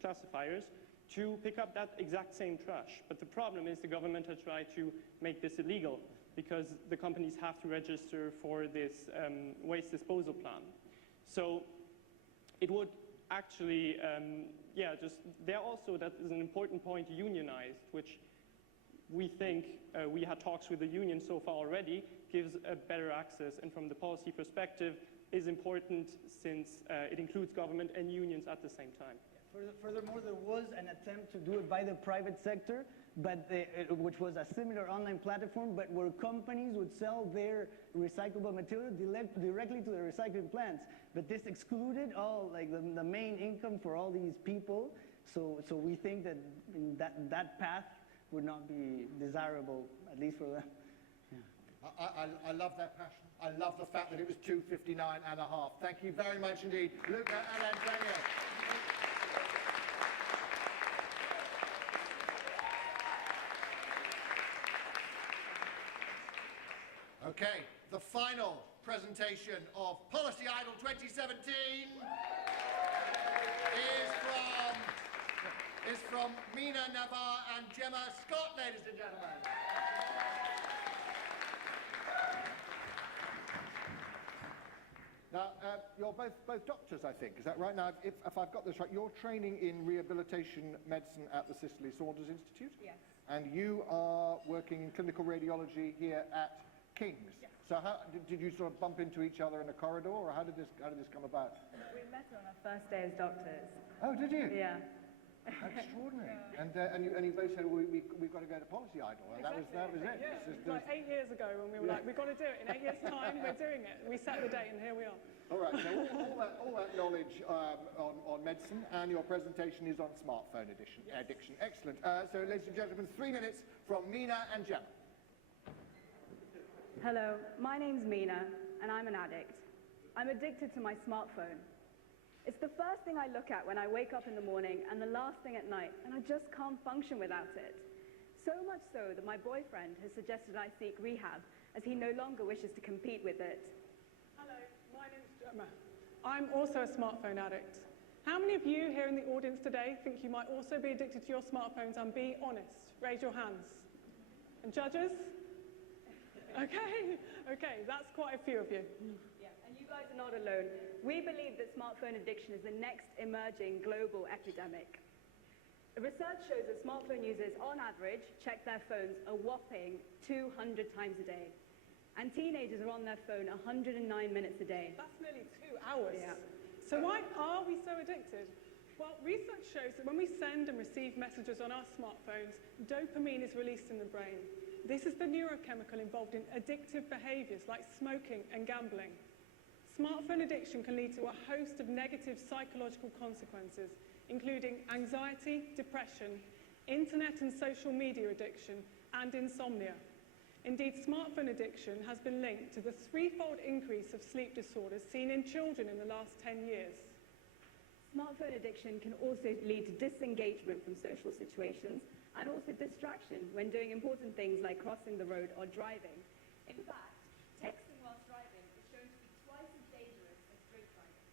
classifiers to pick up that exact same trash. But the problem is the government has tried to make this illegal because the companies have to register for this waste disposal plan. So it would actually, there also, that is an important point, unionized, which we think, we had talks with the union so far already, gives a better access, and from the policy perspective is important since it includes government and unions at the same time. Furthermore, there was an attempt to do it by the private sector, but which was a similar online platform, but where companies would sell their recyclable material directly to the recycling plants. But this excluded all, like the main income for all these people. So we think that that path would not be desirable, at least for them. I love that passion. I love the fact that it was 2:59 and a half. Thank you very much indeed, Luca and Antonio. Okay, the final presentation of Policy Idol 2017 is from Mina Navar and Gemma Scott, ladies and gentlemen. Now, you're both doctors, I think. Is that right? Now, if I've got this right, you're training in rehabilitation medicine at the Cicely Saunders Institute? Yes. And you are working in clinical radiology here at King's. Yes. So how did you sort of bump into each other in a corridor, or how did this come about? We met on our first day as doctors. Oh, did you? Yeah. Extraordinary. And you both said, well, we've got to go to Policy Idol, and Exactly. that was it. Yeah. It's just, Like 8 years ago when we were like, we've got to do it. In 8 years' time, we're doing it. We set the date and here we are. All right, so all that knowledge on medicine, and your presentation is on smartphone addiction. Excellent. So, ladies and gentlemen, 3 minutes from Mina and Gemma. Hello, my name's Mina, and I'm an addict. I'm addicted to my smartphone. It's the first thing I look at when I wake up in the morning and the last thing at night, and I just can't function without it. So much so that my boyfriend has suggested I seek rehab, as he no longer wishes to compete with it. Hello, my name's Gemma. I'm also a smartphone addict. How many of you here in the audience today think you might also be addicted to your smartphones, and be honest? Raise your hands. And judges? Okay, that's quite a few of you. Yeah, and you guys are not alone. We believe that smartphone addiction is the next emerging global epidemic. Research shows that smartphone users, on average, check their phones a whopping 200 times a day. And teenagers are on their phone 109 minutes a day. That's nearly 2 hours. Yeah. So why are we so addicted? Well, research shows that when we send and receive messages on our smartphones, dopamine is released in the brain. This is the neurochemical involved in addictive behaviours like smoking and gambling. Smartphone addiction can lead to a host of negative psychological consequences, including anxiety, depression, internet and social media addiction, and insomnia. Indeed, smartphone addiction has been linked to the threefold increase of sleep disorders seen in children in the last 10 years. Smartphone addiction can also lead to disengagement from social situations and also distraction when doing important things like crossing the road or driving. In fact, texting whilst driving is shown to be twice as dangerous as drink driving.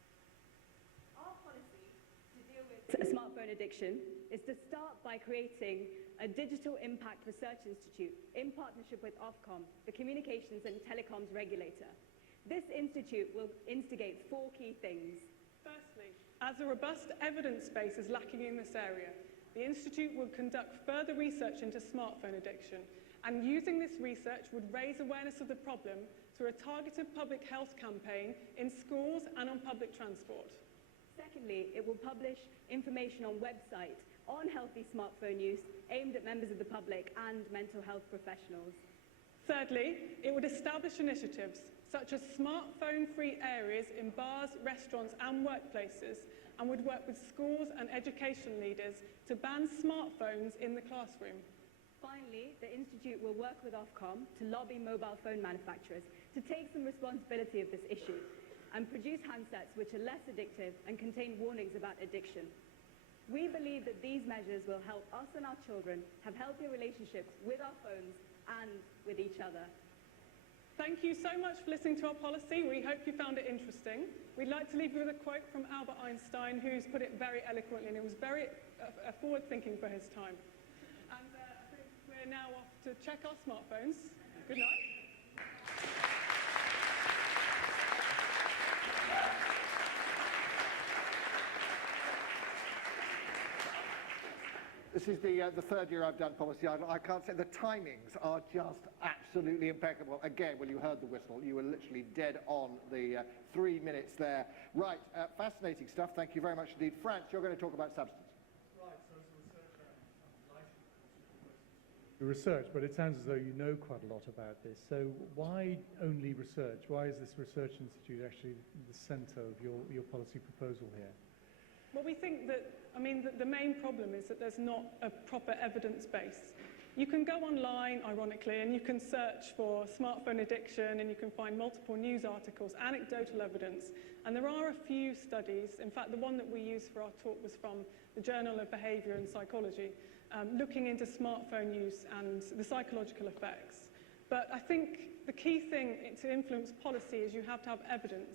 Our policy to deal with smartphone addiction is to start by creating a Digital Impact Research Institute in partnership with Ofcom, the Communications and Telecoms Regulator. This institute will instigate 4 key things. Firstly, as a robust evidence base is lacking in this area, the Institute will conduct further research into smartphone addiction, and using this research would raise awareness of the problem through a targeted public health campaign in schools and on public transport. Secondly, it will publish information on website on healthy smartphone use aimed at members of the public and mental health professionals. Thirdly, it would establish initiatives such as smartphone-free areas in bars, restaurants and workplaces, and would work with schools and education leaders to ban smartphones in the classroom. Finally, the Institute will work with Ofcom to lobby mobile phone manufacturers to take some responsibility of this issue and produce handsets which are less addictive and contain warnings about addiction. We believe that these measures will help us and our children have healthier relationships with our phones and with each other. Thank you so much for listening to our policy. We hope you found it interesting. We'd like to leave you with a quote from Albert Einstein, who's put it very eloquently, and it was very forward-thinking for his time. And I think we're now off to check our smartphones. Good night. This is the 3rd year I've done Policy Idol. I can't say the timings are just absolutely impeccable. Again, well, you heard the whistle. You were literally dead on the 3 minutes there. Right, fascinating stuff. Thank you very much indeed. France, you're going to talk about substance. Right, so as a researcher, I'm delighted to research, but it sounds as though you know quite a lot about this. So why only research? Why is this research institute actually the centre of your policy proposal here? Well, we think that, I mean, the main problem is that there's not a proper evidence base. You can go online, ironically, and you can search for smartphone addiction, and you can find multiple news articles, anecdotal evidence. And there are a few studies. In fact, the one that we used for our talk was from the Journal of Behaviour and Psychology, looking into smartphone use and the psychological effects. But I think the key thing to influence policy is you have to have evidence.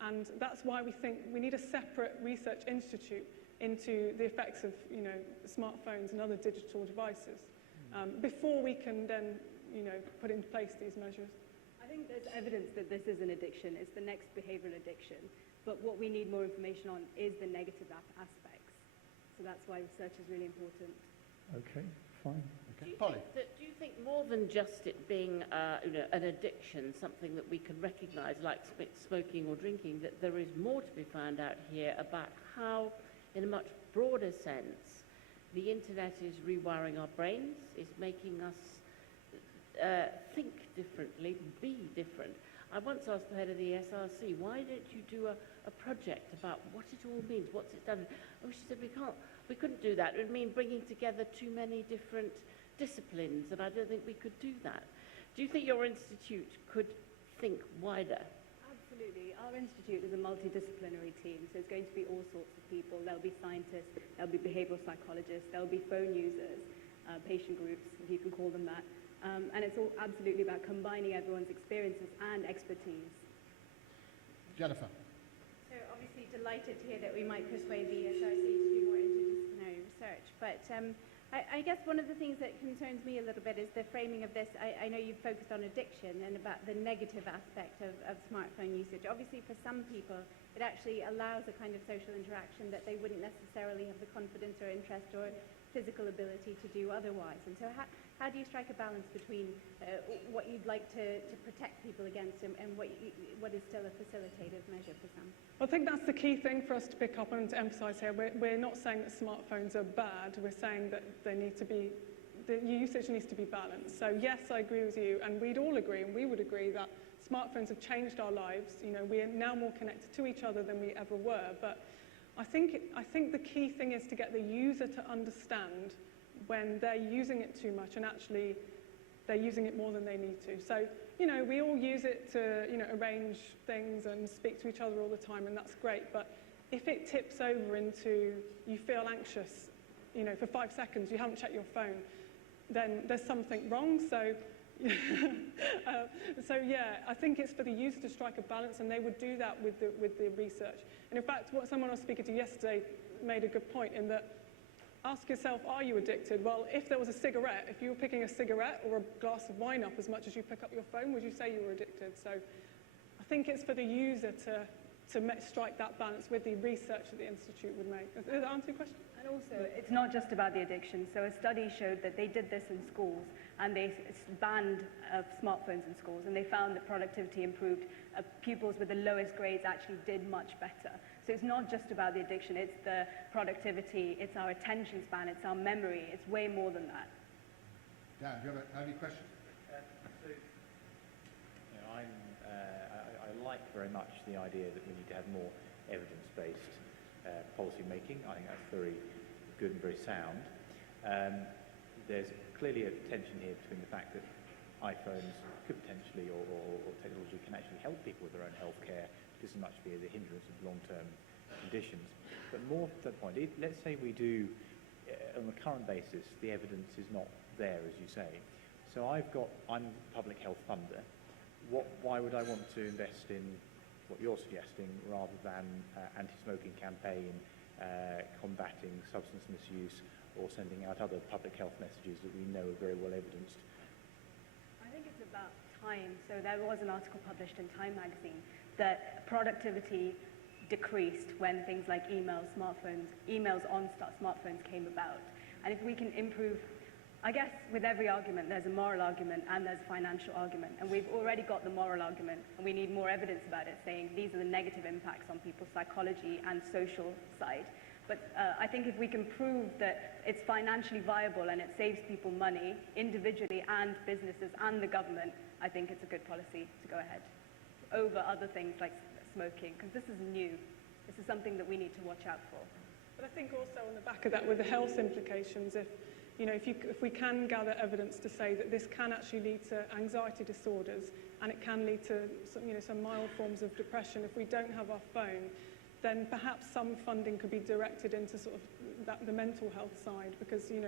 And that's why we think we need a separate research institute into the effects of, you know, smartphones and other digital devices before we can then, you know, put in place these measures. I think there's evidence that this is an addiction. It's the next behavioural addiction. But what we need more information on is the negative aspects. So that's why research is really important. Okay, fine. Okay. Do you think more than just it being you know, an addiction, something that we can recognise like smoking or drinking, that there is more to be found out here about how, in a much broader sense, the internet is rewiring our brains, is making us think differently, be different. I once asked the head of the SRC, why don't you do a project about what it all means, what's it done? Oh, she said, we couldn't do that. It would mean bringing together too many different disciplines, and I don't think we could do that. Do you think your institute could think wider? Absolutely. Our institute is a multidisciplinary team, so it's going to be all sorts of people. There'll be scientists, there'll be behavioural psychologists, there'll be phone users, patient groups, if you can call them that. And it's all absolutely about combining everyone's experiences and expertise. Jennifer. So obviously delighted to hear that we might persuade the SRC to do more interdisciplinary research. But I guess one of the things that concerns me a little bit is the framing of this. I know you've focused on addiction and about the negative aspect of smartphone usage. Obviously for some people it actually allows a kind of social interaction that they wouldn't necessarily have the confidence or interest or physical ability to do otherwise. And so how do you strike a balance between what you'd like to protect people against and what is still a facilitative measure for some? I think that's the key thing for us to pick up and to emphasise here. We're not saying that smartphones are bad. We're saying that they need to be, the usage needs to be balanced. So yes, I agree with you, and we'd all agree, and we would agree that smartphones have changed our lives. You know, we are now more connected to each other than we ever were. But I think the key thing is to get the user to understand when they're using it too much and actually they're using it more than they need to. So, you know, we all use it to, you know, arrange things and speak to each other all the time, and that's great. But if it tips over into you feel anxious, you know, for 5 seconds, you haven't checked your phone, then there's something wrong. So, so yeah, I think it's for the user to strike a balance, and they would do that with the research. And in fact, what someone I was speaking to yesterday made a good point in that, ask yourself, are you addicted? Well, if there was a cigarette, if you were picking a cigarette or a glass of wine up as much as you pick up your phone, would you say you were addicted? So I think it's for the user to strike that balance with the research that the Institute would make. Does that answer your question? And also, it's not just about the addiction. So a study showed that they did this in schools, and they banned smartphones in schools, and they found that productivity improved. Pupils with the lowest grades actually did much better. So it's not just about the addiction, it's the productivity, it's our attention span, it's our memory, it's way more than that. Dan, do you have any questions? I like very much the idea that we need to have more evidence-based policy making. I think that's very good and very sound. There's clearly a tension here between the fact that iPhones could potentially, or technology can actually help people with their own healthcare, just as much be the hindrance of long-term conditions. But more to the point, let's say we do, on a current basis, the evidence is not there, as you say. So I'm a public health funder. Why would I want to invest in what you're suggesting rather than anti-smoking campaign, combating substance misuse, or sending out other public health messages that we know are very well evidenced? I think it's about time. So there was an article published in Time magazine that productivity decreased when things like emails on smartphones came about. And if we can improve, I guess with every argument there's a moral argument and there's a financial argument, and we've already got the moral argument, and we need more evidence about it, saying these are the negative impacts on people's psychology and social side. But I think if we can prove that it's financially viable and it saves people money, individually and businesses and the government, I think it's a good policy to go ahead over other things like smoking, because this is new. This is something that we need to watch out for. But I think also on the back of that, with the health implications, if we can gather evidence to say that this can actually lead to anxiety disorders and it can lead to some mild forms of depression if we don't have our phone, then perhaps some funding could be directed into sort of the mental health side, because you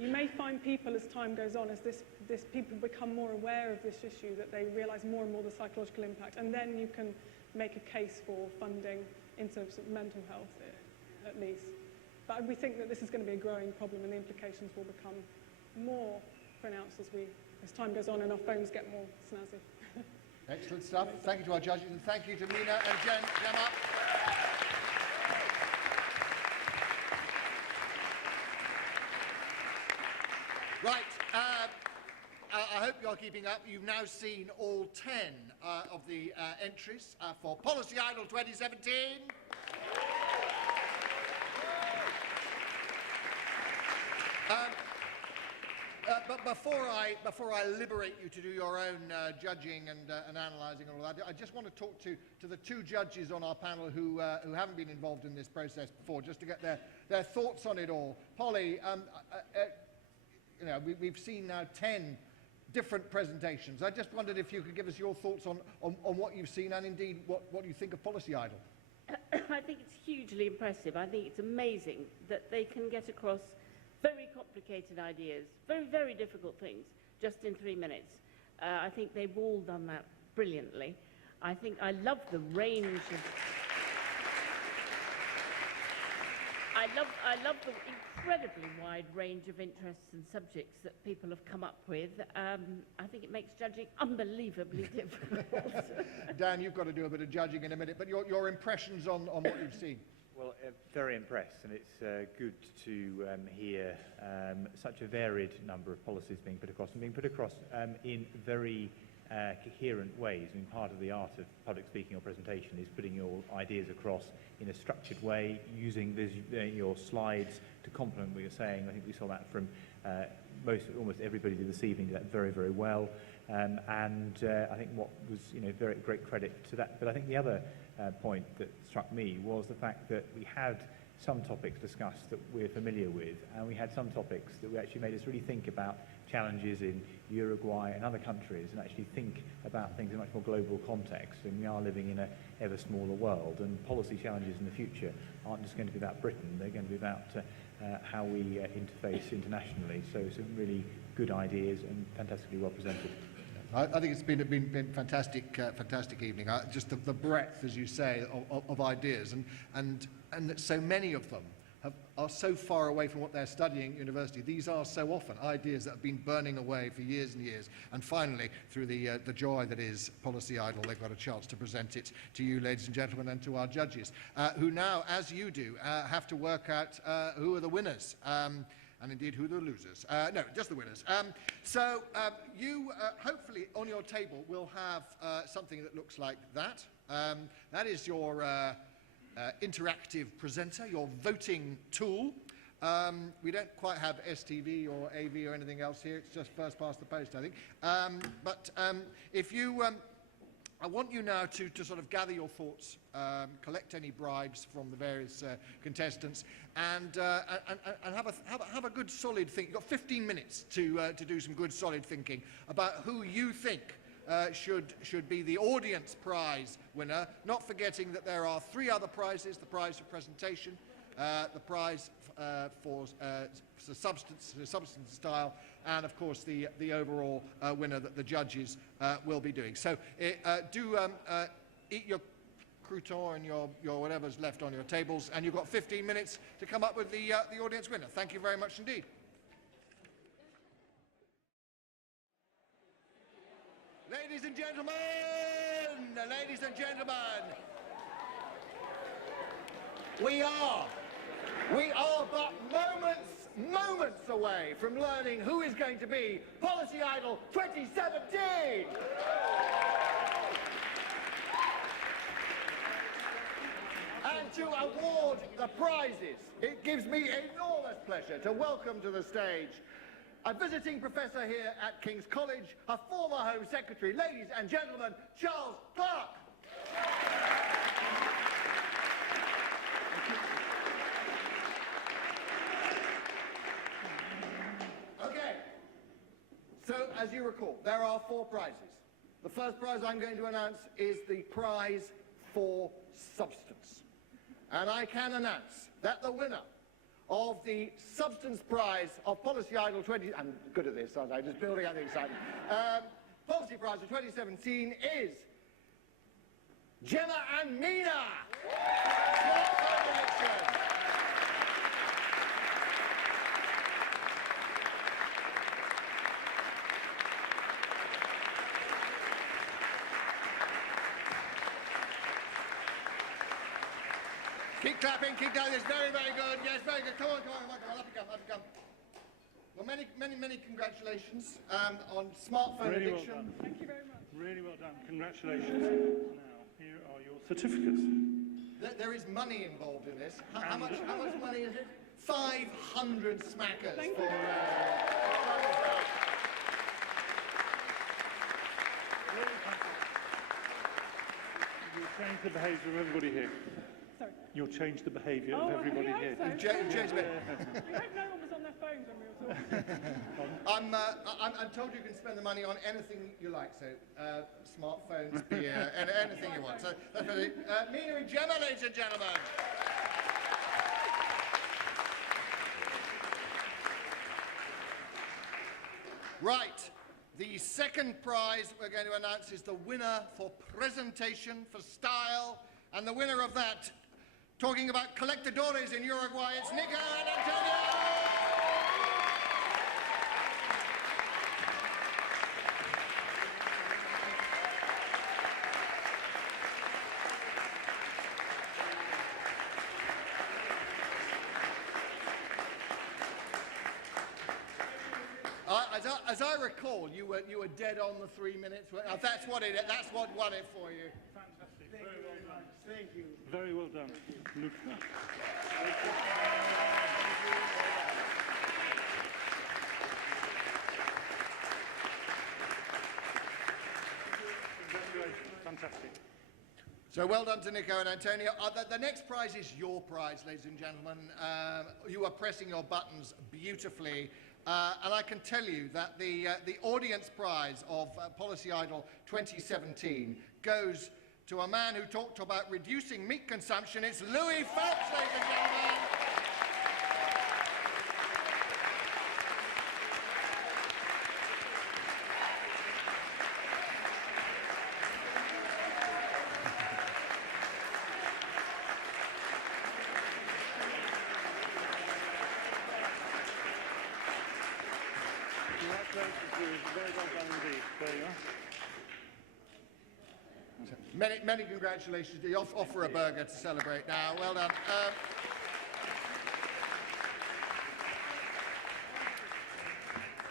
may find people as time goes on, as people become more aware of this issue, that they realise more and more the psychological impact, and then you can make a case for funding into sort of mental health at least. But we think that this is going to be a growing problem, and the implications will become more pronounced as time goes on and our phones get more snazzy. Excellent stuff. Thank you to our judges, and thank you to Mina and Gemma. Right, I hope you're keeping up. You've now seen all 10 of the entries for Policy Idol 2017. But before I liberate you to do your own judging and analysing and all that, I just want to talk to the two judges on our panel who haven't been involved in this process before, just to get their thoughts on it all. Polly, we've seen now 10 different presentations. I just wondered if you could give us your thoughts on what you've seen, and indeed what you think of Policy Idol. I think it's hugely impressive. I think it's amazing that they can get across very complicated ideas, very, very difficult things, just in 3 minutes. I think they've all done that brilliantly. I love the range of... I love the incredibly wide range of interests and subjects that people have come up with. I think it makes judging unbelievably difficult. Dan, you've got to do a bit of judging in a minute, but your impressions on what you've seen. Well, very impressed, and it's good to hear such a varied number of policies being put across, and being put across in very coherent ways. I mean, part of the art of public speaking or presentation is putting your ideas across in a structured way, using your slides to complement what you're saying. I think we saw that from almost everybody this evening did that very, very well. And I think what was, very great credit to that. But I think the other point that struck me was the fact that we had some topics discussed that we're familiar with, and we had some topics that we actually made us really think about challenges in Uruguay and other countries, and actually think about things in a much more global context. And we are living in an ever smaller world, and policy challenges in the future aren't just going to be about Britain, they're going to be about how we interface internationally. So some really good ideas and fantastically well presented. I think it's been fantastic evening. Just the breadth, as you say, of ideas, and that so many of them are so far away from what they're studying at university. These are so often ideas that have been burning away for years and years, and finally, through the joy that is Policy Idol, they've got a chance to present it to you, ladies and gentlemen, and to our judges, who now, as you do, have to work out who are the winners. And indeed, who are the losers? No, just the winners. So you, hopefully, on your table will have something that looks like that. That is your interactive presenter, your voting tool. We don't quite have STV or AV or anything else here. It's just first past the post, I think. But if you... I want you now to sort of gather your thoughts, collect any bribes from the various contestants, and have a good solid think. You've got 15 minutes to do some good solid thinking about who you think should be the audience prize winner, not forgetting that there are 3 other prizes: the prize for presentation, the prize for substance style, and of course the overall winner that the judges will be doing. So do eat your crouton and your whatever's left on your tables, and you've got 15 minutes to come up with the audience winner. Thank you very much indeed. Ladies and gentlemen, we are but moments away from learning who is going to be Policy Idol 2017. And to award the prizes, it gives me enormous pleasure to welcome to the stage a visiting professor here at King's College, a former Home Secretary. Ladies and gentlemen, Charles Clarke. as you recall, there are 4 prizes. The first prize I'm going to announce is the prize for substance. And I can announce that the winner of the substance prize of Policy Idol 20... I'm good at this, aren't I? Just building up the excitement. Policy prize of 2017 is Gemma and Mina. Smartphone addiction. Keep clapping, keep going. It's very, very good. Yes, very good. Come on, come on, come on, come on. Up you come, up you come. Well, many congratulations on smartphone addiction. Well done. Thank you very much. Really well done. Congratulations. Now, here are your certificates. There is money involved in this. How much money is it? 500 smackers. Thank for, you. You'll change the behaviour of everybody here. Sorry. You'll change the behaviour Oh, of everybody I hope here. so. You've changed it. We hope no one was on their phones when we were talking. I'm told you can spend the money on anything you like, so smartphones, beer, and anything you want. So that's really, Mina and Gemma, ladies and gentlemen. Right, the second prize we're going to announce is the winner for presentation, for style, and the winner of that, talking about colectadores in Uruguay, it's Nico and Antonio! As I recall, you were dead on the 3 minutes. That's what won it for you. Fantastic. Very well done. Thank you. Very well done. Luca. Congratulations. Fantastic. So well done to Nico and Antonio. The next prize is your prize, ladies and gentlemen. You are pressing your buttons beautifully. And I can tell you that the audience prize of Policy Idol 2017 goes to a man who talked about reducing meat consumption. It's Louis Phelps, ladies and gentlemen. Very well done indeed. There you are. Many congratulations. You offer a burger to celebrate now. Well done.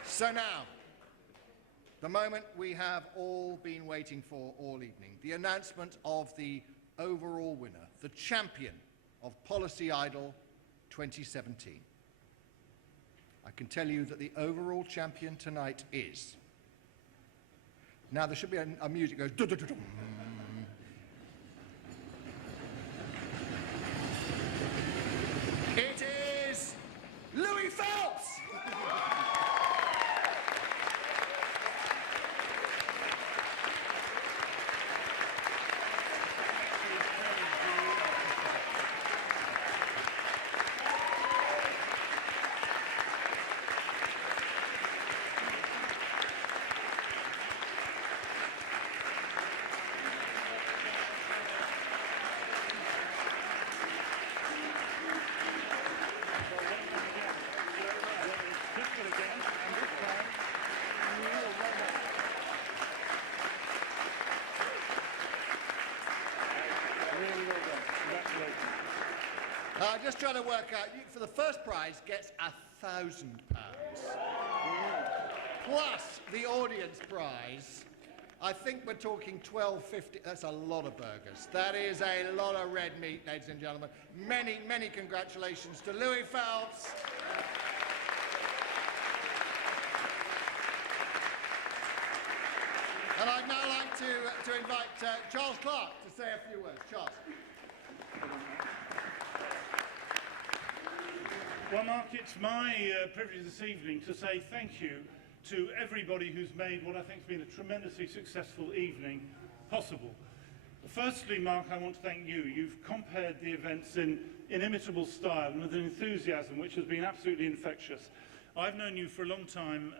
So now, the moment we have all been waiting for all evening, the announcement of the overall winner, the champion of Policy Idol 2017. I can tell you that the overall champion tonight is... Now there should be a music that goes... Du-du-du-dum. It is Louis Phelps! Just trying to work out, for the first prize gets £1,000. Plus the audience prize, I think we're talking £12.50. That's a lot of burgers. That is a lot of red meat, ladies and gentlemen. Many congratulations to Louis Phelps. And I'd now like to invite Charles Clark to say a few words. Charles. Well, Mark, it's my privilege this evening to say thank you to everybody who's made what I think has been a tremendously successful evening possible. Firstly, Mark, I want to thank you. You've compared the events in inimitable style and with an enthusiasm which has been absolutely infectious. I've known you for a long time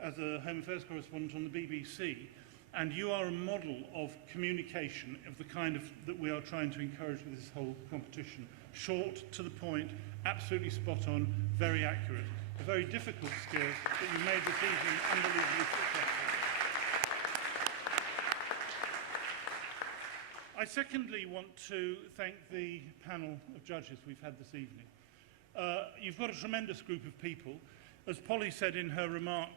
as a Home Affairs correspondent on the BBC, and you are a model of communication of the kind that we are trying to encourage with this whole competition. Short, to the point, absolutely spot on, very accurate. A very difficult skill that you made this evening unbelievably successful. I secondly want to thank the panel of judges we've had this evening. You've got a tremendous group of people. As Polly said in her remark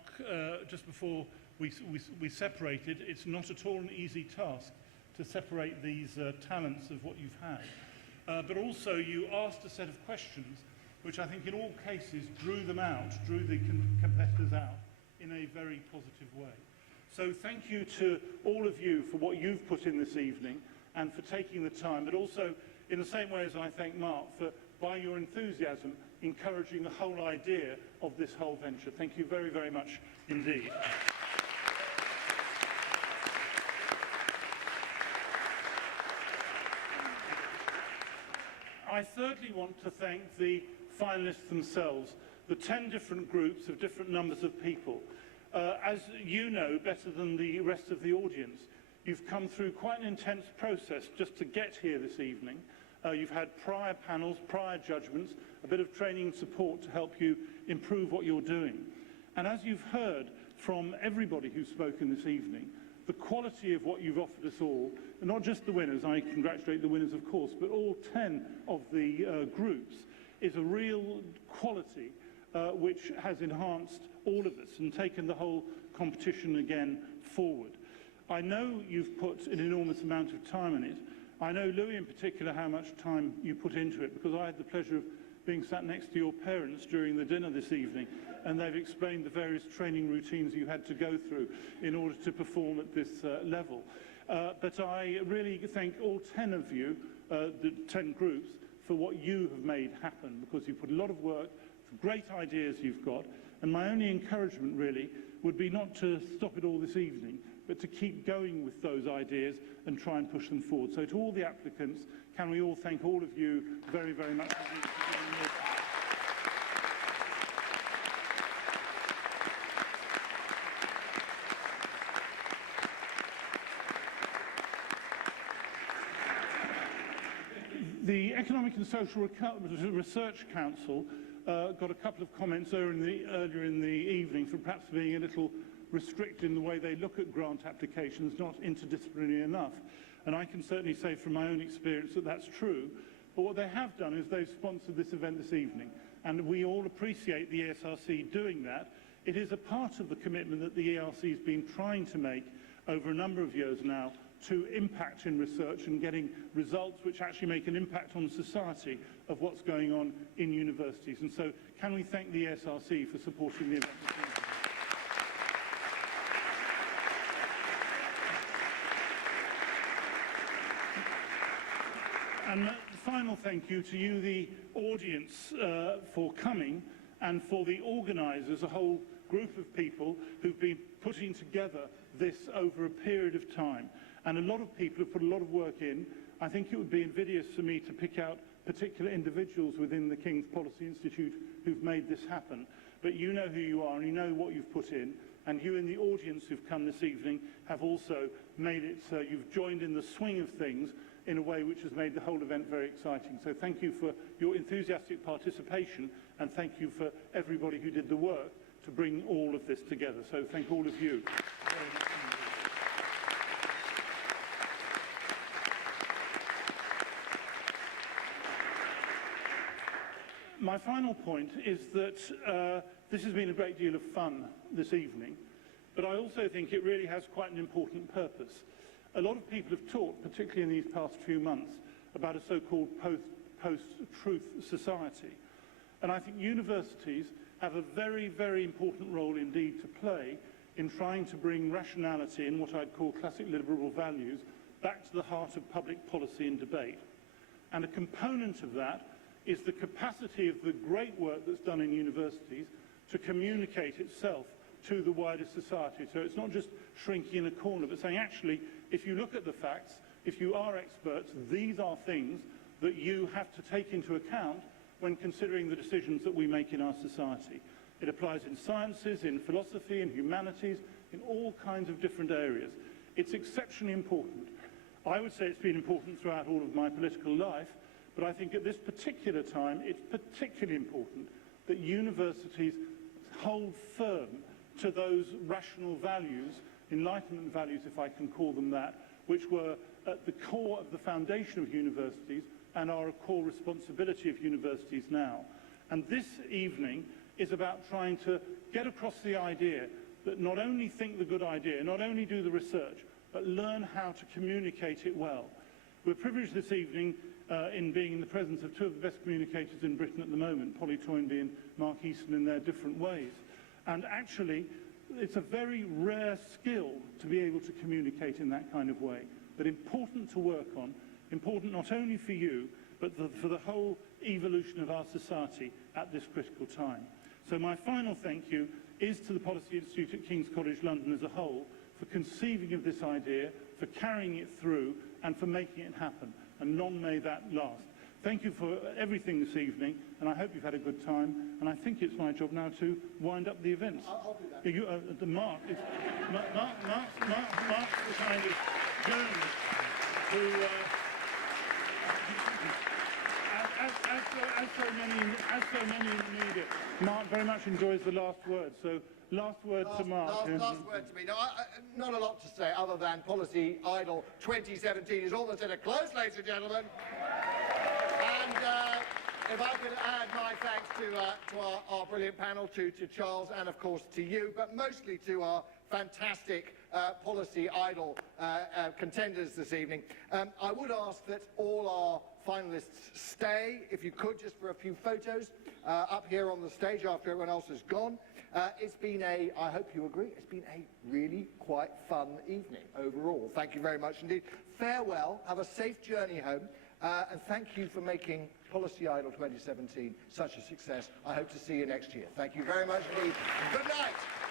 just before we separated, it's not at all an easy task to separate these talents of what you've had. But also you asked a set of questions which I think in all cases drew the competitors out in a very positive way. So thank you to all of you for what you've put in this evening and for taking the time, but also in the same way as I thank Mark for, by your enthusiasm, encouraging the whole idea of this whole venture. Thank you very, very much indeed. I thirdly want to thank the finalists themselves, the 10 different groups of different numbers of people. As you know better than the rest of the audience, you've come through quite an intense process just to get here this evening. You've had prior panels, prior judgments, a bit of training and support to help you improve what you're doing. And as you've heard from everybody who's spoken this evening, the quality of what you've offered us all, and not just the winners, I congratulate the winners of course, but all 10 of the groups, is a real quality which has enhanced all of us and taken the whole competition again forward. I know you've put an enormous amount of time in it. I know, Louis in particular, how much time you put into it, because I had the pleasure of being sat next to your parents during the dinner this evening, and they've explained the various training routines you had to go through in order to perform at this level. But I really thank all 10 of you, the 10 groups, for what you have made happen, because you've put a lot of work, great ideas you've got, and my only encouragement really would be not to stop it all this evening, but to keep going with those ideas and try and push them forward. So to all the applicants, can we all thank all of you very, very much indeed for giving me The Economic and Social Research Council got a couple of comments earlier in the evening for perhaps being a little restricted in the way they look at grant applications, not interdisciplinary enough. And I can certainly say from my own experience that that's true. But what they have done is they've sponsored this event this evening. And we all appreciate the ESRC doing that. It is a part of the commitment that the ERC has been trying to make over a number of years now to impact in research and getting results which actually make an impact on society of what's going on in universities. And so can we thank the ESRC for supporting the event this evening? And the final thank you to you, the audience, for coming, and for the organisers, a whole group of people who've been putting together this over a period of time. And a lot of people have put a lot of work in. I think it would be invidious for me to pick out particular individuals within the King's Policy Institute who've made this happen. But you know who you are and you know what you've put in. And you in the audience who've come this evening have also made it so you've joined in the swing of things in a way which has made the whole event very exciting. So thank you for your enthusiastic participation, and thank you for everybody who did the work to bring all of this together. So thank all of you very much indeed. My final point is that this has been a great deal of fun this evening, but I also think it really has quite an important purpose. A lot of people have talked, particularly in these past few months, about a so-called post-truth society. And I think universities have a very, very important role indeed to play in trying to bring rationality and what I'd call classic liberal values back to the heart of public policy and debate. And a component of that is the capacity of the great work that's done in universities to communicate itself to the wider society. So it's not just shrinking in a corner, but saying, actually, if you look at the facts, if you are experts, these are things that you have to take into account when considering the decisions that we make in our society. It applies in sciences, in philosophy, in humanities, in all kinds of different areas. It's exceptionally important. I would say it's been important throughout all of my political life, but I think at this particular time, it's particularly important that universities hold firm to those rational values, Enlightenment values, if I can call them that, which were at the core of the foundation of universities and are a core responsibility of universities now. And this evening is about trying to get across the idea that not only think the good idea, not only do the research, but learn how to communicate it well. We're privileged this evening in being in the presence of two of the best communicators in Britain at the moment, Polly Toynbee and Mark Easton, in their different ways. And actually, it's a very rare skill to be able to communicate in that kind of way, but important to work on, important not only for you, but for the whole evolution of our society at this critical time. So my final thank you is to the Policy Institute at King's College London as a whole for conceiving of this idea, for carrying it through, and for making it happen. And long may that last. Thank you for everything this evening, and I hope you've had a good time. And I think it's my job now to wind up the events. I'll do that. Mark's the kind of journalist who, as so many in the media, Mark very much enjoys the last word. So last word to Mark. Last word to me. No, not a lot to say other than Policy Idol 2017 is almost at a close, ladies and gentlemen. And if I could add my thanks to our brilliant panel, to Charles and of course to you, but mostly to our fantastic Policy Idol contenders this evening. I would ask that all our finalists stay, if you could, just for a few photos up here on the stage after everyone else has gone. It's been I hope you agree, it's been a really quite fun evening overall. Thank you very much indeed. Farewell, have a safe journey home, and thank you for making Policy Idol 2017 such a success. I hope to see you next year. Thank you very much indeed. Good night.